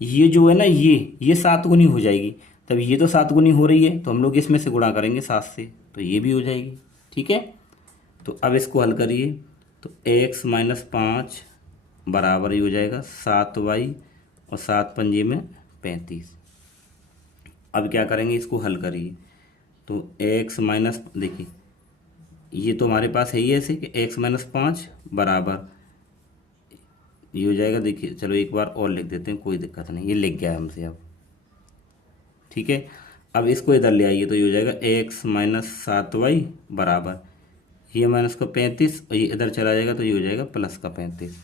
ये जो है ना, ये 7 गुनी हो जाएगी, तब ये तो 7 गुनी हो रही है, तो हम लोग इसमें से गुणा करेंगे 7 से, तो ये भी हो जाएगी। ठीक है, तो अब इसको हल करिए, तो x-5 बराबर ही हो जाएगा 7y और 7×5 = 35। अब क्या करेंगे, इसको हल करिए, तो देखिए ये तो हमारे पास है ही ऐसे कि x-5 बराबर ये हो जाएगा। देखिए चलो एक बार और लिख देते हैं, कोई दिक्कत नहीं, ये लिख गया हमसे अब। ठीक है, अब इसको इधर ले आइए, तो ये हो जाएगा x-7y बराबर ये -35 और ये इधर चला जाएगा, तो ये हो जाएगा +35।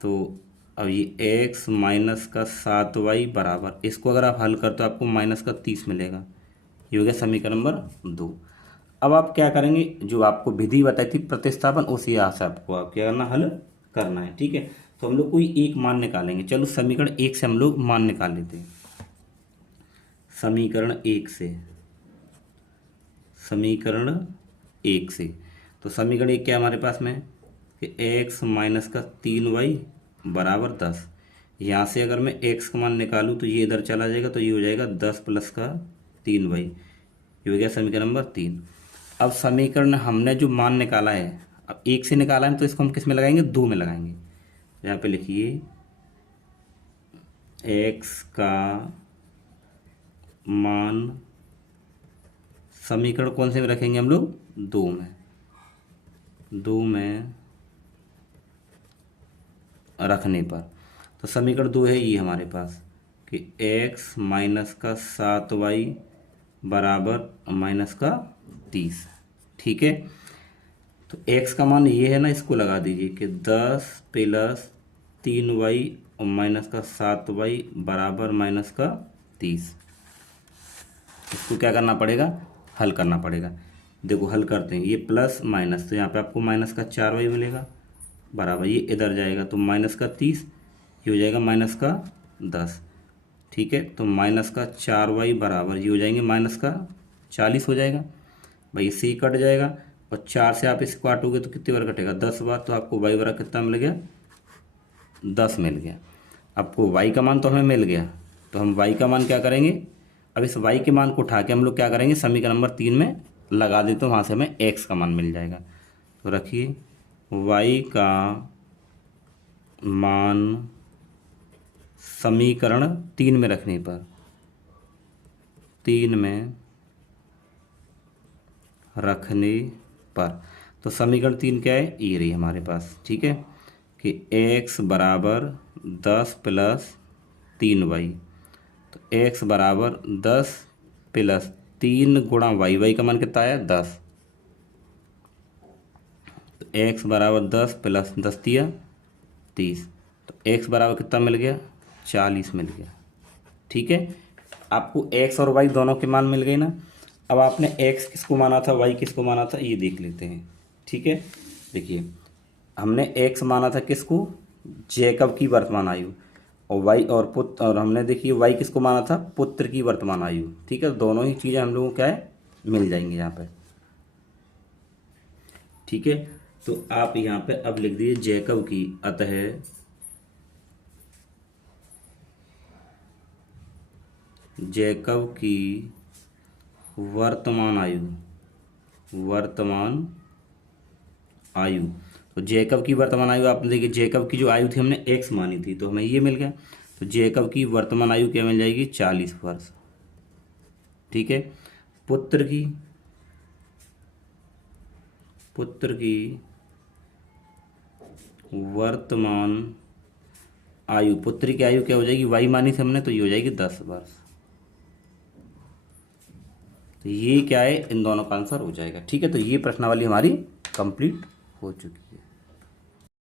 तो अब ये x-7y बराबर, इसको अगर आप हल करते हो आपको -30 मिलेगा। ये हो गया समीकरण नंबर 2। अब आप क्या करेंगे, जो आपको विधि बताई थी प्रतिस्थापन, उसी यहाँ से आपको आप क्या करना, हल करना है। ठीक है, तो हम लोग कोई एक मान निकालेंगे। चलो समीकरण 1 से हम लोग मान निकाल लेते हैं। समीकरण 1 से, समीकरण 1 से, तो समीकरण 1 क्या है हमारे पास में कि x-3y बराबर 10। यहाँ से अगर मैं x का मान निकालूँ तो ये इधर चला जाएगा, तो ये हो जाएगा 10 + 3y, ये हो गया समीकरण नंबर 3। अब समीकरण हमने जो मान निकाला है, अब 1 से निकाला है, तो इसको हम किस में लगाएंगे, 2 में लगाएंगे। यहाँ पे लिखिए x का मान समीकरण कौन से में रखेंगे हम लोग, 2 में, 2 में रखने पर, तो समीकरण 2 है ये हमारे पास कि x-7y बराबर -30। ठीक है, तो x का मान ये है ना, इसको लगा दीजिए कि 10 + 3y और -7y बराबर -30। इसको क्या करना पड़ेगा, हल करना पड़ेगा। देखो हल करते हैं, ये प्लस माइनस, तो यहाँ पे आपको -4y मिलेगा बराबर, ये इधर जाएगा तो -30, ये हो जाएगा -10। ठीक है, तो -4y बराबर ये हो जाएंगे -40 हो जाएगा भाई, इससे ही कट जाएगा, और 4 से आप इसको काटोगे तो कितनी बार कटेगा, 10 बार, तो आपको y बराबर कितना मिल गया, 10 मिल गया। आपको y का मान तो हमें मिल गया, तो हम y का मान क्या करेंगे, अब इस y के मान को उठा के हम लोग क्या करेंगे, समीकरण नंबर 3 में लगा देते, तो वहाँ से हमें x का मान मिल जाएगा। तो रखिए y का मान समीकरण 3 में रखने पर, 3 में रखने पर, तो समीकरण 3 क्या है, ये रही हमारे पास। ठीक है, कि x बराबर 10 + 3y, तो x बराबर 10 + 3 × y, y का मान कितना आया 10, तो x बराबर 10 प्लस 10 दिया 30, तो x बराबर कितना मिल गया 40 मिल गया। ठीक है, आपको x और y दोनों के मान मिल गए ना। अब आपने x किसको माना था, y किसको माना था, ये देख लेते हैं। ठीक है, देखिए हमने x माना था किसको, जैकब की वर्तमान आयु, और y और पुत्र, और हमने देखिए y किसको माना था, पुत्र की वर्तमान आयु। ठीक है, दोनों ही चीज़ें हम लोगों को क्या है मिल जाएंगी यहाँ पर। ठीक है, तो आप यहाँ पे अब लिख दीजिए जैकब की, अतः जैकब की वर्तमान आयु, वर्तमान आयु, तो जैकब की वर्तमान आयु आपने देखिए, जैकब की जो आयु थी हमने x मानी थी, तो हमें ये मिल गया। तो जैकब की वर्तमान आयु क्या मिल जाएगी 40 वर्ष। ठीक है, पुत्र की, पुत्र की वर्तमान आयु, पुत्र की आयु क्या हो जाएगी, y मानी थी हमने, तो ये हो जाएगी 10 वर्ष। तो ये क्या है, इन दोनों का आंसर हो जाएगा। ठीक है, तो ये प्रश्नावली हमारी कंप्लीट हो चुकी है।